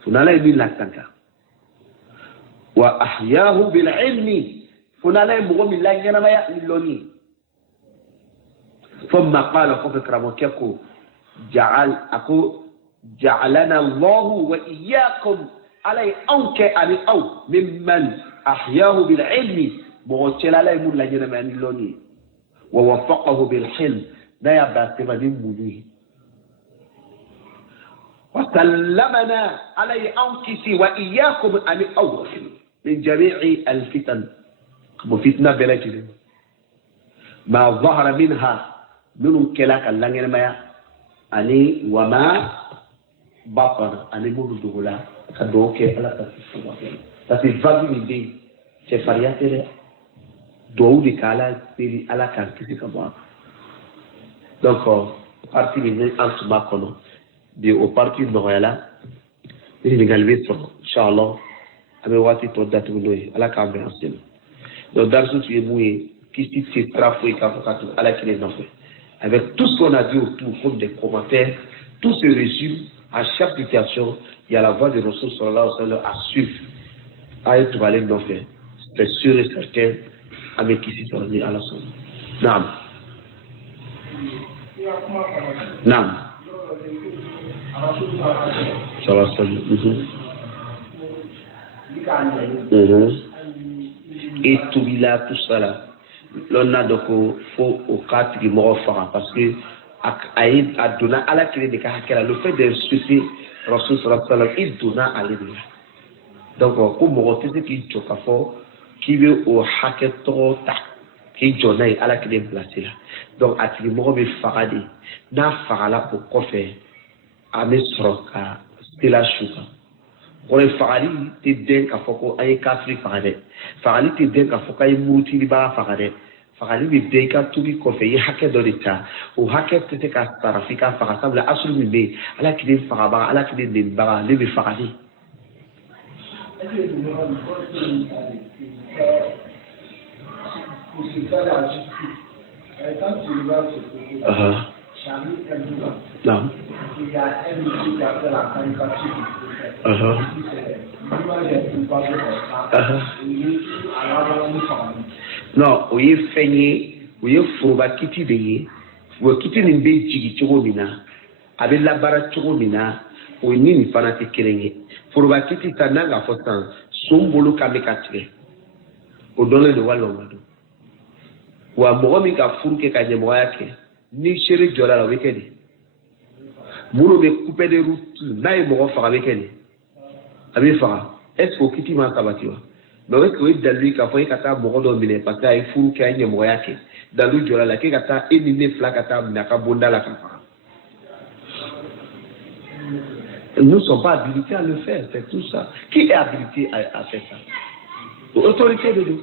funala mi la tanga wa ahyahu bil ilmi funala mo mi la ngena maya loni thumma qala fa cramor keko ja'alana Allah wa iyyakum alay anke ali aw mimman أحياه بالعلم بغتلا لا يمون لجنا من اللوني ووفقه بالحلم لا يبقى سبنين منيه وسلمنا علي أنكسي وإياكم أن أوصل من جميع الفتن وفتنة بلاجل ما ظهر منها من كلاك اللنجن ما أني وما بطن أني مولد دولا كدوك على تفسير ça c'est vague une idée c'est variateur doit de kala c'est à la quantité comme moi donc parti les en tout bas kono de au parti de Royala ni ni galbe so inshallah abe wati to datu noy ala ka be asil donc darsu tu eboué qui c'est trafo et kafakatu ala qui les en fait avec tout ce qu'on a dit autour comme des commentaires tout se résume à chaque situation il y a la voix de Rasul sallallahu alayhi wa sallam à suivre à être valé d'en faire c'est sûr et certain avec qui c'est sorti à la sonne naam naam sallallahu alayhi et tout là tout ça là l'on a donc faut au cadre qui m'aura fait parce que à donner à la clé de caractère le fait d'insulter Rasul sallallahu alayhi wa sallam il donna à l'aider donc comme on retient qu'il choque fort qui veut au hacketo ta qui jonne à la clé placée là donc à qui m'aura fait faradi na farala pour quoi faire à mes sroka c'est la chouka pour les farali t'es den ka foko ay kafri farade farali t'es den ka foko ay muti li ba farade farali bi den ka tubi ko fe hakke do lita o hakke te ka tarafika farasabla aslu bi ala kidi faraba ala kidi de bara le bi farali non. Il y a un monsieur qui a fait la caricature. Non, oui, feigné, oui, faut quitter des, ou quitter une belle jigi choromina, avec la barre choromina, ou une fanatique kéréné. Faut quitter ta naga fotan, son boulot kamekatire. Au donner le wallon. Ou à moromika fourke kajemoyake, ni chéri jola la week-end. Moulo be couper des routes, naïe moro fara avec elle. Abi fara, est-ce que kiti ma sabatiwa? Mais est-ce que dans lui ka foi kata moro dominer parce que il faut qu'il y ait moro yake. Dans lui jola la ke kata éliminer flakata naka bonda la kafa. Nous ne sommes pas habilités à le faire, c'est tout ça. Qui est habilité à faire ça? L'autorité de nous.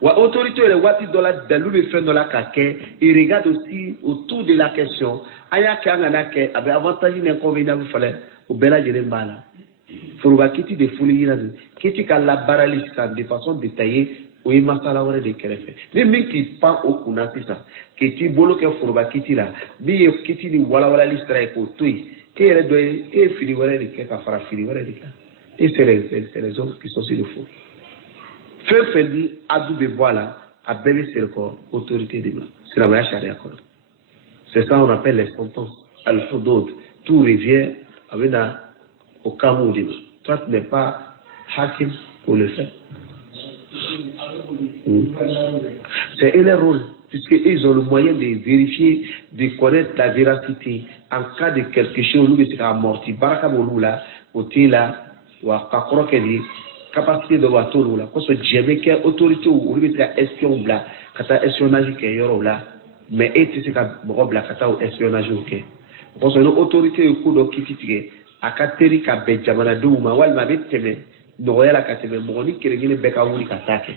L'autorité de Wati Dola dans le fait de la caquet, il regarde aussi autour de la question. Aya kanga ke avec avantage et inconvénient fallait au bela jerembala faut va quitter des fouilles là quitter ka la baralista de façon détaillée ou il masala wala de kerefe les mecs qui pas au kuna ça que tu bolo que faut va quitter là bi quitter ni wala listra ko tuy que elle doit et fini wala de que ka fara fini wala de et c'est les hommes qui sont sur le faux fait dit adou be voilà a belle c'est le corps autorité de c'est la charia quoi. C'est ça qu'on appelle les sentences. Al-Hudud. Tout revient au Cameroun. Toi, tu n'es pas hakim pour le faire. C'est eux leur rôle, puisqu'ils ont le moyen de vérifier, de connaître la véracité. En cas de quelque chose, nous sommes amortis. Baraka Mouloula, Otila, ou à Kakorokeli, capacité de Watoloula, qu'on soit jamais qu'il y ait autorité ou nous sommes espion là, kata espionnage qui est là. Mais et tu sais qu'à robe la kata ou espionnage ok parce que nos autorités au coup de kititike à kateri ka benjamana douma wal ma beteme no yala kateme moni kirigine beka wuli katake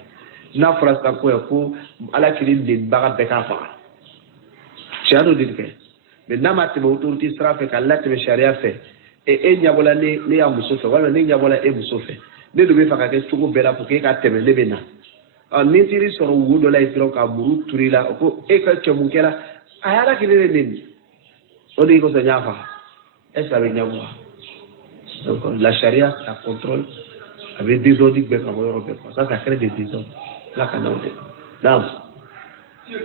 na frasta ko ala kilin de baga beka fa chado dike mais na mateme autorité sera fait qu'Allah te sharia fait et nyabola ne ya musofe wala ne nyabola e musofe ne dobe fa ka ke tuko bela pour que ka teme le bena en intérêt sur le de la histoire qu'a bourou turila ko e ka chemukela ayala kilele nini on dit que ça n'y a pas est-ce avec nyamwa donc la charia ça contrôle avec des ordres de européens ça crée des désordres là quand on est là c'est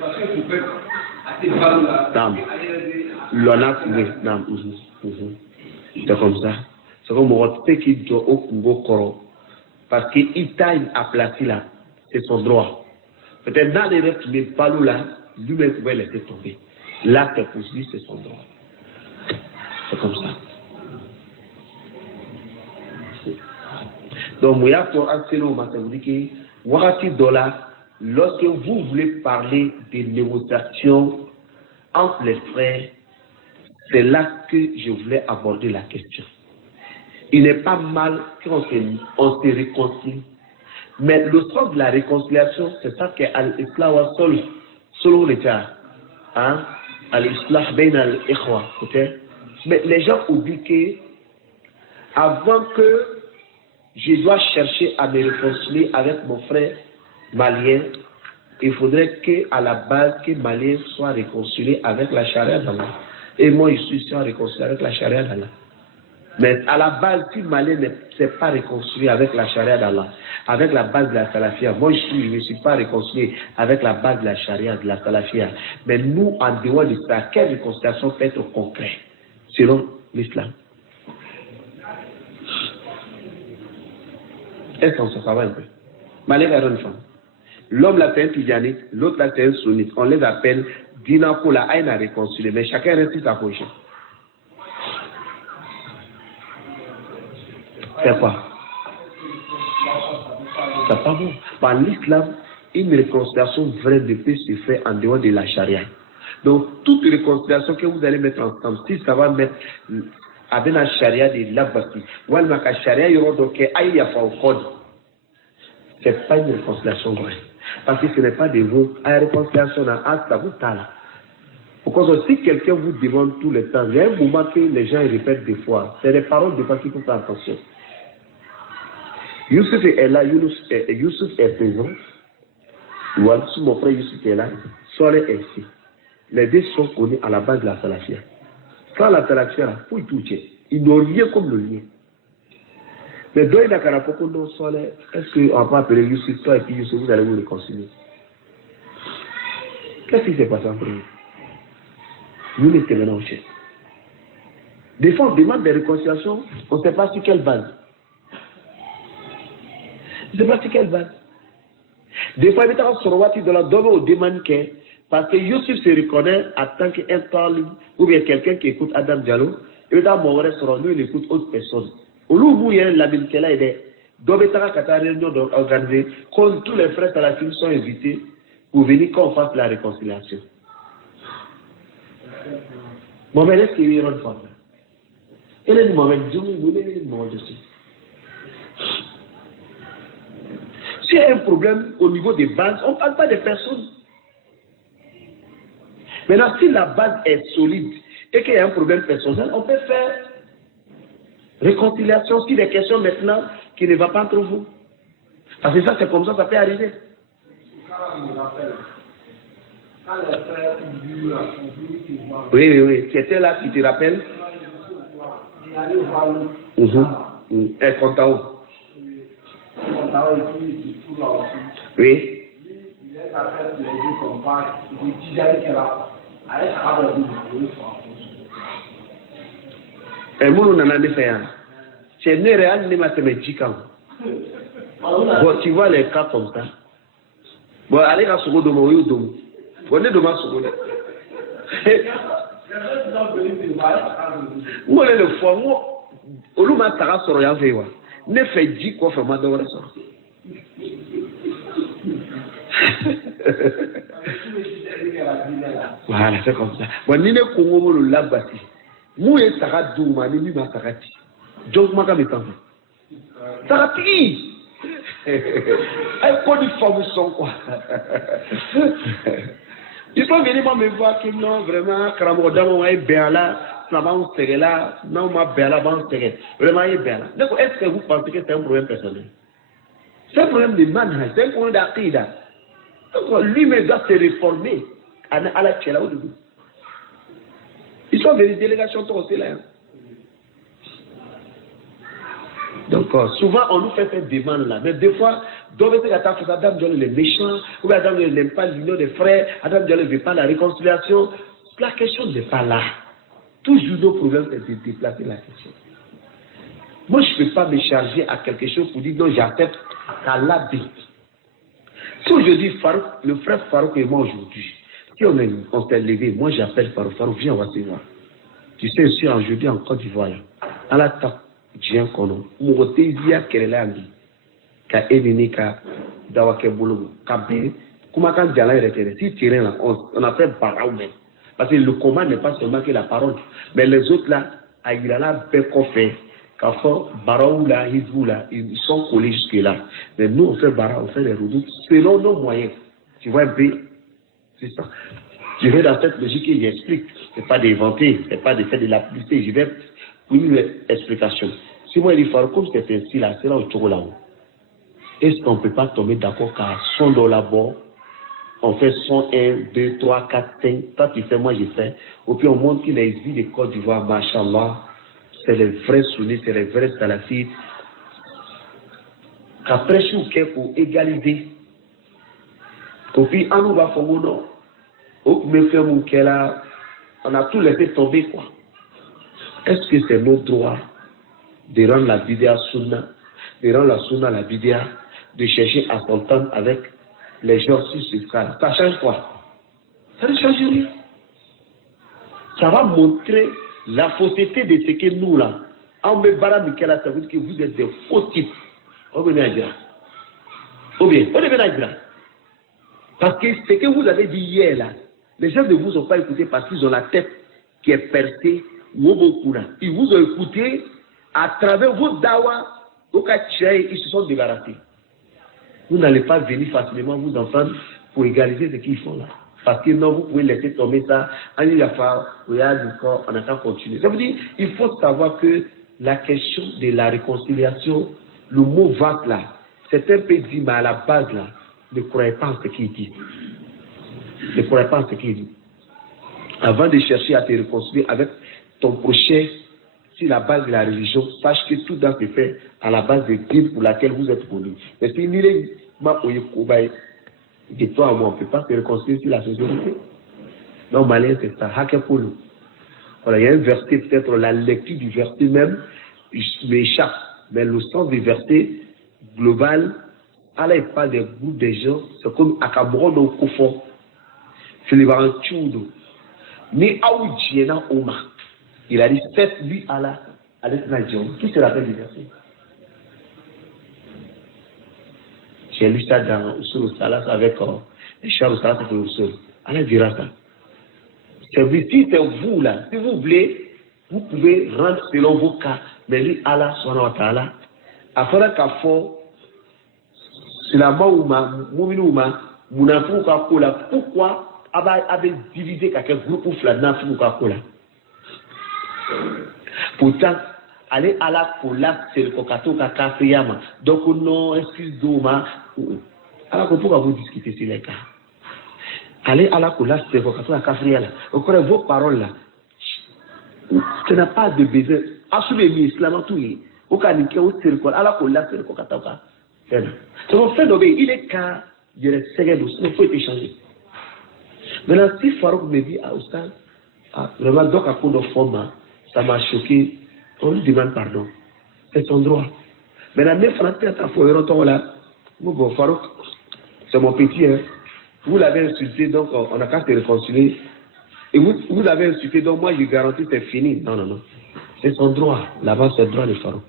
parce que tu peux l'on c'est comme ça c'est comme on peut qu'il doit au Congo Koro parce qu'il taille à placer là, c'est son droit. Peut-être dans les rêves, mais pas là, lui-même pouvait laisser tomber. L'acte pour lui, c'est son droit. C'est comme ça. Donc, moi, pour Anselo, je vous dis que, Warati Dola, lorsque vous voulez parler des négociations entre les frères, c'est là que je voulais aborder la question. Il n'est pas mal qu'on se réconcilie. Mais le sens de la réconciliation, c'est ça que Al-Islam wa selon l'État. Al-Islam ben al-Ikhwa. Mais les gens oublient que avant que je dois chercher à me réconcilier avec mon frère malien, il faudrait qu'à la base, que malien soit réconcilié avec la charia d'Allah. Et moi, je suis réconcilié avec la charia d'Allah. Mais à la base, si malien ne s'est pas réconcilié avec la charia d'Allah, avec la base de la salafia, moi je ne suis pas réconcilié avec la base de la charia, de la salafia. Mais nous, en dehors de ça, quelle réconciliation peut être concrète selon l'islam? Est-ce qu'on se travaille un peu? Malien est une femme. L'homme là c'est un tidjanite, l'autre là c'est un sunnite. On les appelle Dina pour la haine à réconcilier, mais chacun reste sa position. C'est quoi? C'est pas bon. Par l'islam, une réconciliation vraie ne peut se faire en dehors de la charia. Donc, toute réconciliation que vous allez mettre ensemble, si ça va mettre avec la charia de l'abati, ou alors la charia yorodoke aïyafa au code, c'est pas une réconciliation vraie. Parce que ce n'est pas de vous. La réconciliation à Astabutala. Pourquoi si quelqu'un vous demande tout le temps, il y a un moment que les gens répètent des fois, c'est des paroles de fois qu'il faut faire attention. Youssef est là, Youssef est présent. Ou alors, si mon frère Youssef est là, Solé est ici. Les deux sont connus à la base de la salafia. Sans la salafia, il faut y toucher. Ils n'ont rien comme le lien. Mais dans la carapoko non Solé, est-ce qu'on peut appeler Youssef, toi et puis Youssef, vous allez vous réconcilier? Qu'est-ce qui s'est passé entre nous? Nous n'étions maintenant au chef. Des fois, on demande des réconciliations, on ne sait pas sur quelle base. Je ne sais pas sur quelle base. Des fois, il y a un sorowati de la donne au demande parce que Youssef se reconnaît en tant qu'un talib ou bien quelqu'un qui écoute Adam Diallo, et dans mon restaurant, nous, il écoute autre personne. Au lieu où il y a la Bilkela, il est d'Obetara Kata réunion organisée, quand tous les frères salafistes sont invités pour venir qu'on fasse la réconciliation. Mohamed, est-ce qu'il y a une femme? Elle est Mohamed, je vous dis Mohamed aussi. S'il y a un problème au niveau des bases, on ne parle pas des personnes. Maintenant, si la base est solide et qu'il y a un problème personnel, on peut faire réconciliation sur des questions maintenant qui ne vont pas entre vous. Parce que ça, c'est comme ça peut arriver. Oui. Qui était là, qui te rappelle? Elle est content. Oui. Et moi, on en a fait un. C'est né réel, les mathématiques. Bon, tu vois les cas comme ça. Bon, allez à ce que vous avez dit. On est demain sur le. Moi, le fois, moi, au lieu de m'attarder sur rien, ne fait dit quoi, fait moi de ça. Voilà, c'est comme ça. Bon, ni ne Congo le labati. Moi, et Sarah Douma, ni ma Sarati. Donc, ma gamme est en vie. Sarati! Elle connaît une formation, quoi. Ils sont venus me voir que non, vraiment, Karamodamo est bien là, ça va on serrer là, non, ma bien là, va on serrer. Vraiment, il est bien là. Donc, est-ce que vous pensez que c'est un problème personnel? C'est un problème de manhaj, c'est un problème d'aqida. Donc, lui-même doit se réformer à la tchela au début. Ils sont venus délégation aussi là. Donc, souvent, on nous fait cette demande là. Mais des fois, Adam Diallo est méchant, ou Adam Diallo n'aime pas l'union des frères, Adam Diallo ne veut pas la réconciliation. La question n'est pas là. Toujours nos problèmes, c'est de déplacer la question. Moi, je ne peux pas me charger à quelque chose pour dire non, j'accepte qu'Allah dit. Si aujourd'hui, Farouk, le frère Farouk et moi aujourd'hui, si on s'est levé, moi j'appelle Farouk, Farouk, viens, on va se voir. Tu sais, je suis aujourd'hui en Côte d'Ivoire, à la table. Dieu kono mugotezia kerelangi ka evini ka dawake bulu ka be kuma kan jala retere si tirer là on a fait baraoumen parce que le combat n'est pas seulement que la parole mais les autres là aïrala be kofé ka fo baraou là hizbou là ils sont collés jusque là mais nous on fait bara on fait les redoutes selon nos moyens tu vois un peu c'est ça Je vais dans cette logique et j'explique. C'est pas d'inventer, c'est pas de faire de la publicité. Je vais pour une explication. Si moi il faut comme c'est ainsi là, c'est là au tour là-haut. Est-ce qu'on ne peut pas tomber d'accord qu'à $100 bon, on fait 101, 2, 3, 4, 5, toi tu fais, moi je fais. Et puis on montre qu'il existe des Côte d'Ivoire, machallah, c'est les vrais sunnites, c'est les vrais salafites. Qu'après je suis pour égaliser. Et puis on nous va faire mon nom. On a tout laissé tomber quoi. Est-ce que c'est notre droit de rendre la bidéa sunna, de rendre la sunna la bidéa, de chercher à s'entendre avec les gens sur ce cas? Ça change quoi? Ça ne change rien. Ça va montrer la fausseté de ce que nous là, en me barrant Mikela, ça veut dire que vous êtes des faux types. Ou bien, parce que ce que vous avez dit hier là, les gens ne vous ont pas écouté parce qu'ils ont la tête qui est percée. Ils vous ont écouté à travers vos dawa, ils se sont débarrassés. Vous n'allez pas venir facilement vous entendre pour égaliser ce qu'ils font là. Parce que non, vous pouvez laisser tomber ça. On n'a qu'à continuer. Ça veut dire il faut savoir que la question de la réconciliation, le mot vague là, c'est un peu dit, mais à la base là, ne croyez pas en ce qu'il dit. Ne croyez pas en ce qu'il dit. Avant de chercher à te réconcilier avec ton prochain, si la base de la religion, sache que tout doit se faire à la base de Dieu pour laquelle vous êtes connus. Mais si il est de toi à moi, on ne peut pas se réconcilier sur la société. Non, malin, c'est ça. Voilà, il y a un verset, peut-être la lecture du verset même m'échappe. Mais le sens du verset global, Allah n'est pas des groupes des gens, c'est comme Akabron au Kofo, Philippe Tchoudo, ni Aoudjiena Oma. Il a dit, faites lui Allah, avec Nadjon. Qui se rappelle du verset? J'ai lu ça dans Usul Salas avec Charles Salas et Usul. Allah dira ça. Si c'est vous là, si vous voulez, vous pouvez rendre selon vos cas, mais lui Allah, subhanahu wa ta'ala, afin qu'à fond, c'est la maouma, mouminouma, mounafou kakola, pourquoi avait divisé quelques groupes pour flanafou kakola? Pourtant, aller à la cola, c'est le cocato kakafiyama. Donc, non, excuse-moi. Alors, pourquoi vous discutez sur les cas? Aller à la cola, c'est le cocato kakafiyama. Encore vos paroles là, tu n'as pas de besoin. Absolument, l'islam, tout est. Au cas où c'est le cola, à la cola, c'est le cocato kakafiyama. C'est mon fait d'obéir. Il est cas, il y a des secondes, il faut échanger. Maintenant, si Farouk me dit à Oustaz, vraiment, donc à coup de forme, ça m'a choqué, on lui demande pardon. C'est son droit. Maintenant, mes frères, bon, Farouk, c'est mon petit, hein. Vous l'avez insulté, donc on n'a qu'à se réconcilier. Et vous l'avez insulté, donc moi, je garantis c'est fini. Non, non, non. C'est son droit. Là-bas, c'est le droit de Farouk.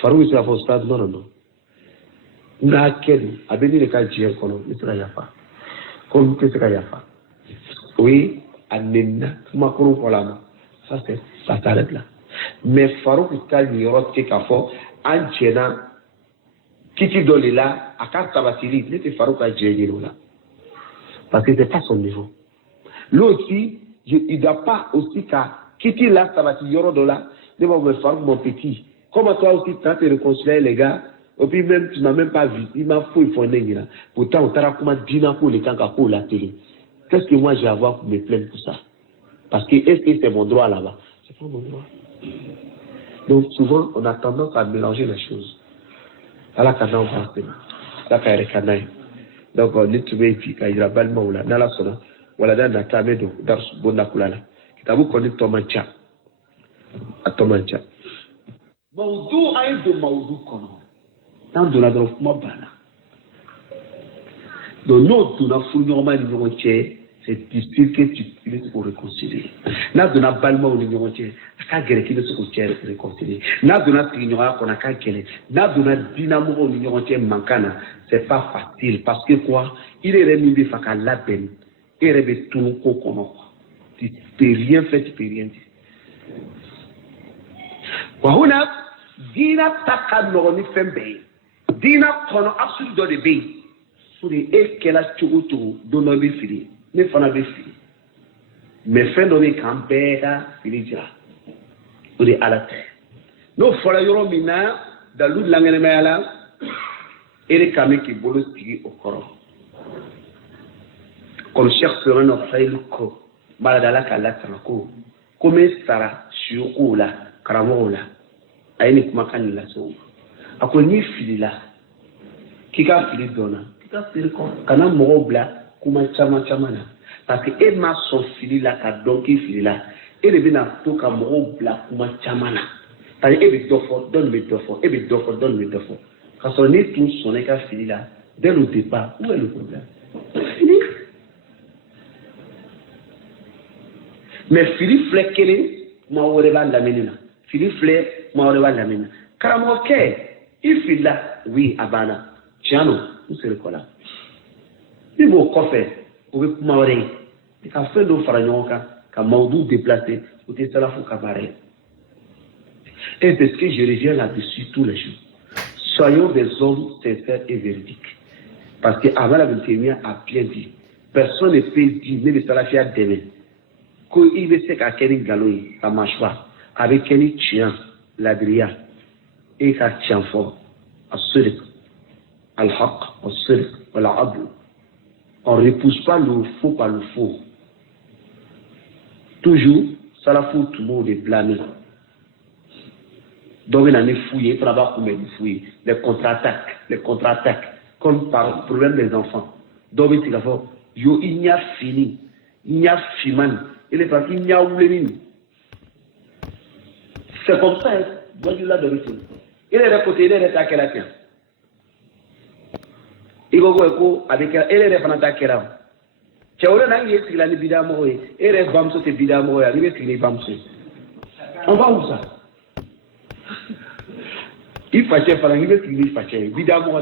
Farouk, il est à votre stade, non, non, non. N'a quel, a béni le cas de Dieu, qu'on ne y a pas. Comme que ce qu'il y a pas. Oui, à Nena, comment on peut la ça c'est, ça s'arrête là. Mais Farouk, il y a un fort, en Tchena, qui te donne là, à quand ça va tirer, il était Farouk à Djéné là. Parce que c'est pas son niveau. Lui aussi, il ne doit pas aussi qu'à quitter là, ça va tirer là, mais bon, Farouk, mon petit, comment toi aussi, tu as te réconcilier les gars, et puis même, tu m'as même pas vu, il m'a fouillé, il faut là. Pourtant, on t'a comment dire pour les kangas pour la télé. Qu'est-ce que moi j'ai à voir pour me plaindre pour ça? Parce que est-ce que c'est mon droit là-bas? C'est pas mon droit. Donc souvent, on a tendance à mélanger les choses. Alors quand on va se là quand il y a donc on est trouvé puis quand il y a balma ou là dans la zone voilà dans la table de dans bonne couleur là kitabu connaît tomancha à tomancha mawdu ay de mawdu kono dans de la drogue mo bana donc nous tout na fu normal numéro c'est difficile que tu puisses pour réconcilier. N'a de na balma au numéro tiers, n'a qu'à guérir ce que tu réconcilier. N'a de na trignora qu'on a qu'à guérir. N'a de na dynamo au numéro tiers mancana. C'est pas facile parce que quoi? Il est remis de faca la peine. Il est remis tout le comment. Tu peux rien faire, tu peux rien dire. Wahuna, dina taka noroni fembe. Dina kono absolu do de be. Pour les qu'elle a tout autour, donner fini. Mais fana be fini. mais fɛn dɔ bɛ k'an bɛɛ ka fili jira o de ala tɛ n'o fɔra yɔrɔ min na dalu lankɛnɛmaya la e de kan bɛ k'i bolo sigi o kɔrɔ comme Cheikh Souleymane Fayil ko maladala k'a latanga ko n bɛ sara suyukuw la karamɔgɔw la a ye nin kumakan nin lase o ma a ko n'i filila k'i ka fili dɔnna k'i ka fili kɔn kana mɔgɔw bila kuma caman caman na parce que e ma sɔn fili la ka dɔn k'i filila e de bɛna to ka mɔgɔw bila kuma caman na parce que e bɛ dɔ fɔ dɔ nin bɛ dɔ fɔ e bɛ dɔ fɔ dɔ nin bɛ dɔ fɔ k'a sɔrɔ n'i tun sɔnna i ka fili la dès le départ où est le problème fini mais fili filɛ kelen kuma wɛrɛ b'a lamɛnni na fili filɛ kuma wɛrɛ b'a lamɛnni na karamɔgɔkɛ i filila oui a banna tiɲɛ don n seri kɔ la i b'o kɔfɛ o bɛ kuma wɛrɛ ye ka fɛn dɔ fara ɲɔgɔn kan ka mawudu déplacer o tɛ salafu ka baara ye et c'est ce que je reviens là-dessus tous les jours soyons des hommes sincères et véridiques parce que avant la vingtième a bien dit personne ne peut dire ne bɛ salafiya dɛmɛ ko i bɛ se ka kɛ ni nkalon ye ça marche pas a bɛ kɛ ni tiɲɛ ladiriya e ka tiɲɛ fɔ as-sidq al-haqq as-sidq wal-adl. On ne repousse pas le faux par le faux. Toujours, ça la fout tout le monde est blâmé. Donc, on a fouillé, il faudra pas fouiller. Les contre-attaques, comme par le problème des enfants. Donc, il n'y a fini, il n'y a fiman, il est parti, il n'y a oulémine. C'est comme ça, il est récolté, il est attaqué la tienne. Il go avec elle est fanata kera chawre na ngi sigla ni bida mo e ere bamso te bida mo ya ni sigli bamso on va où ça il fâché fara ngi sigli fâché bida mo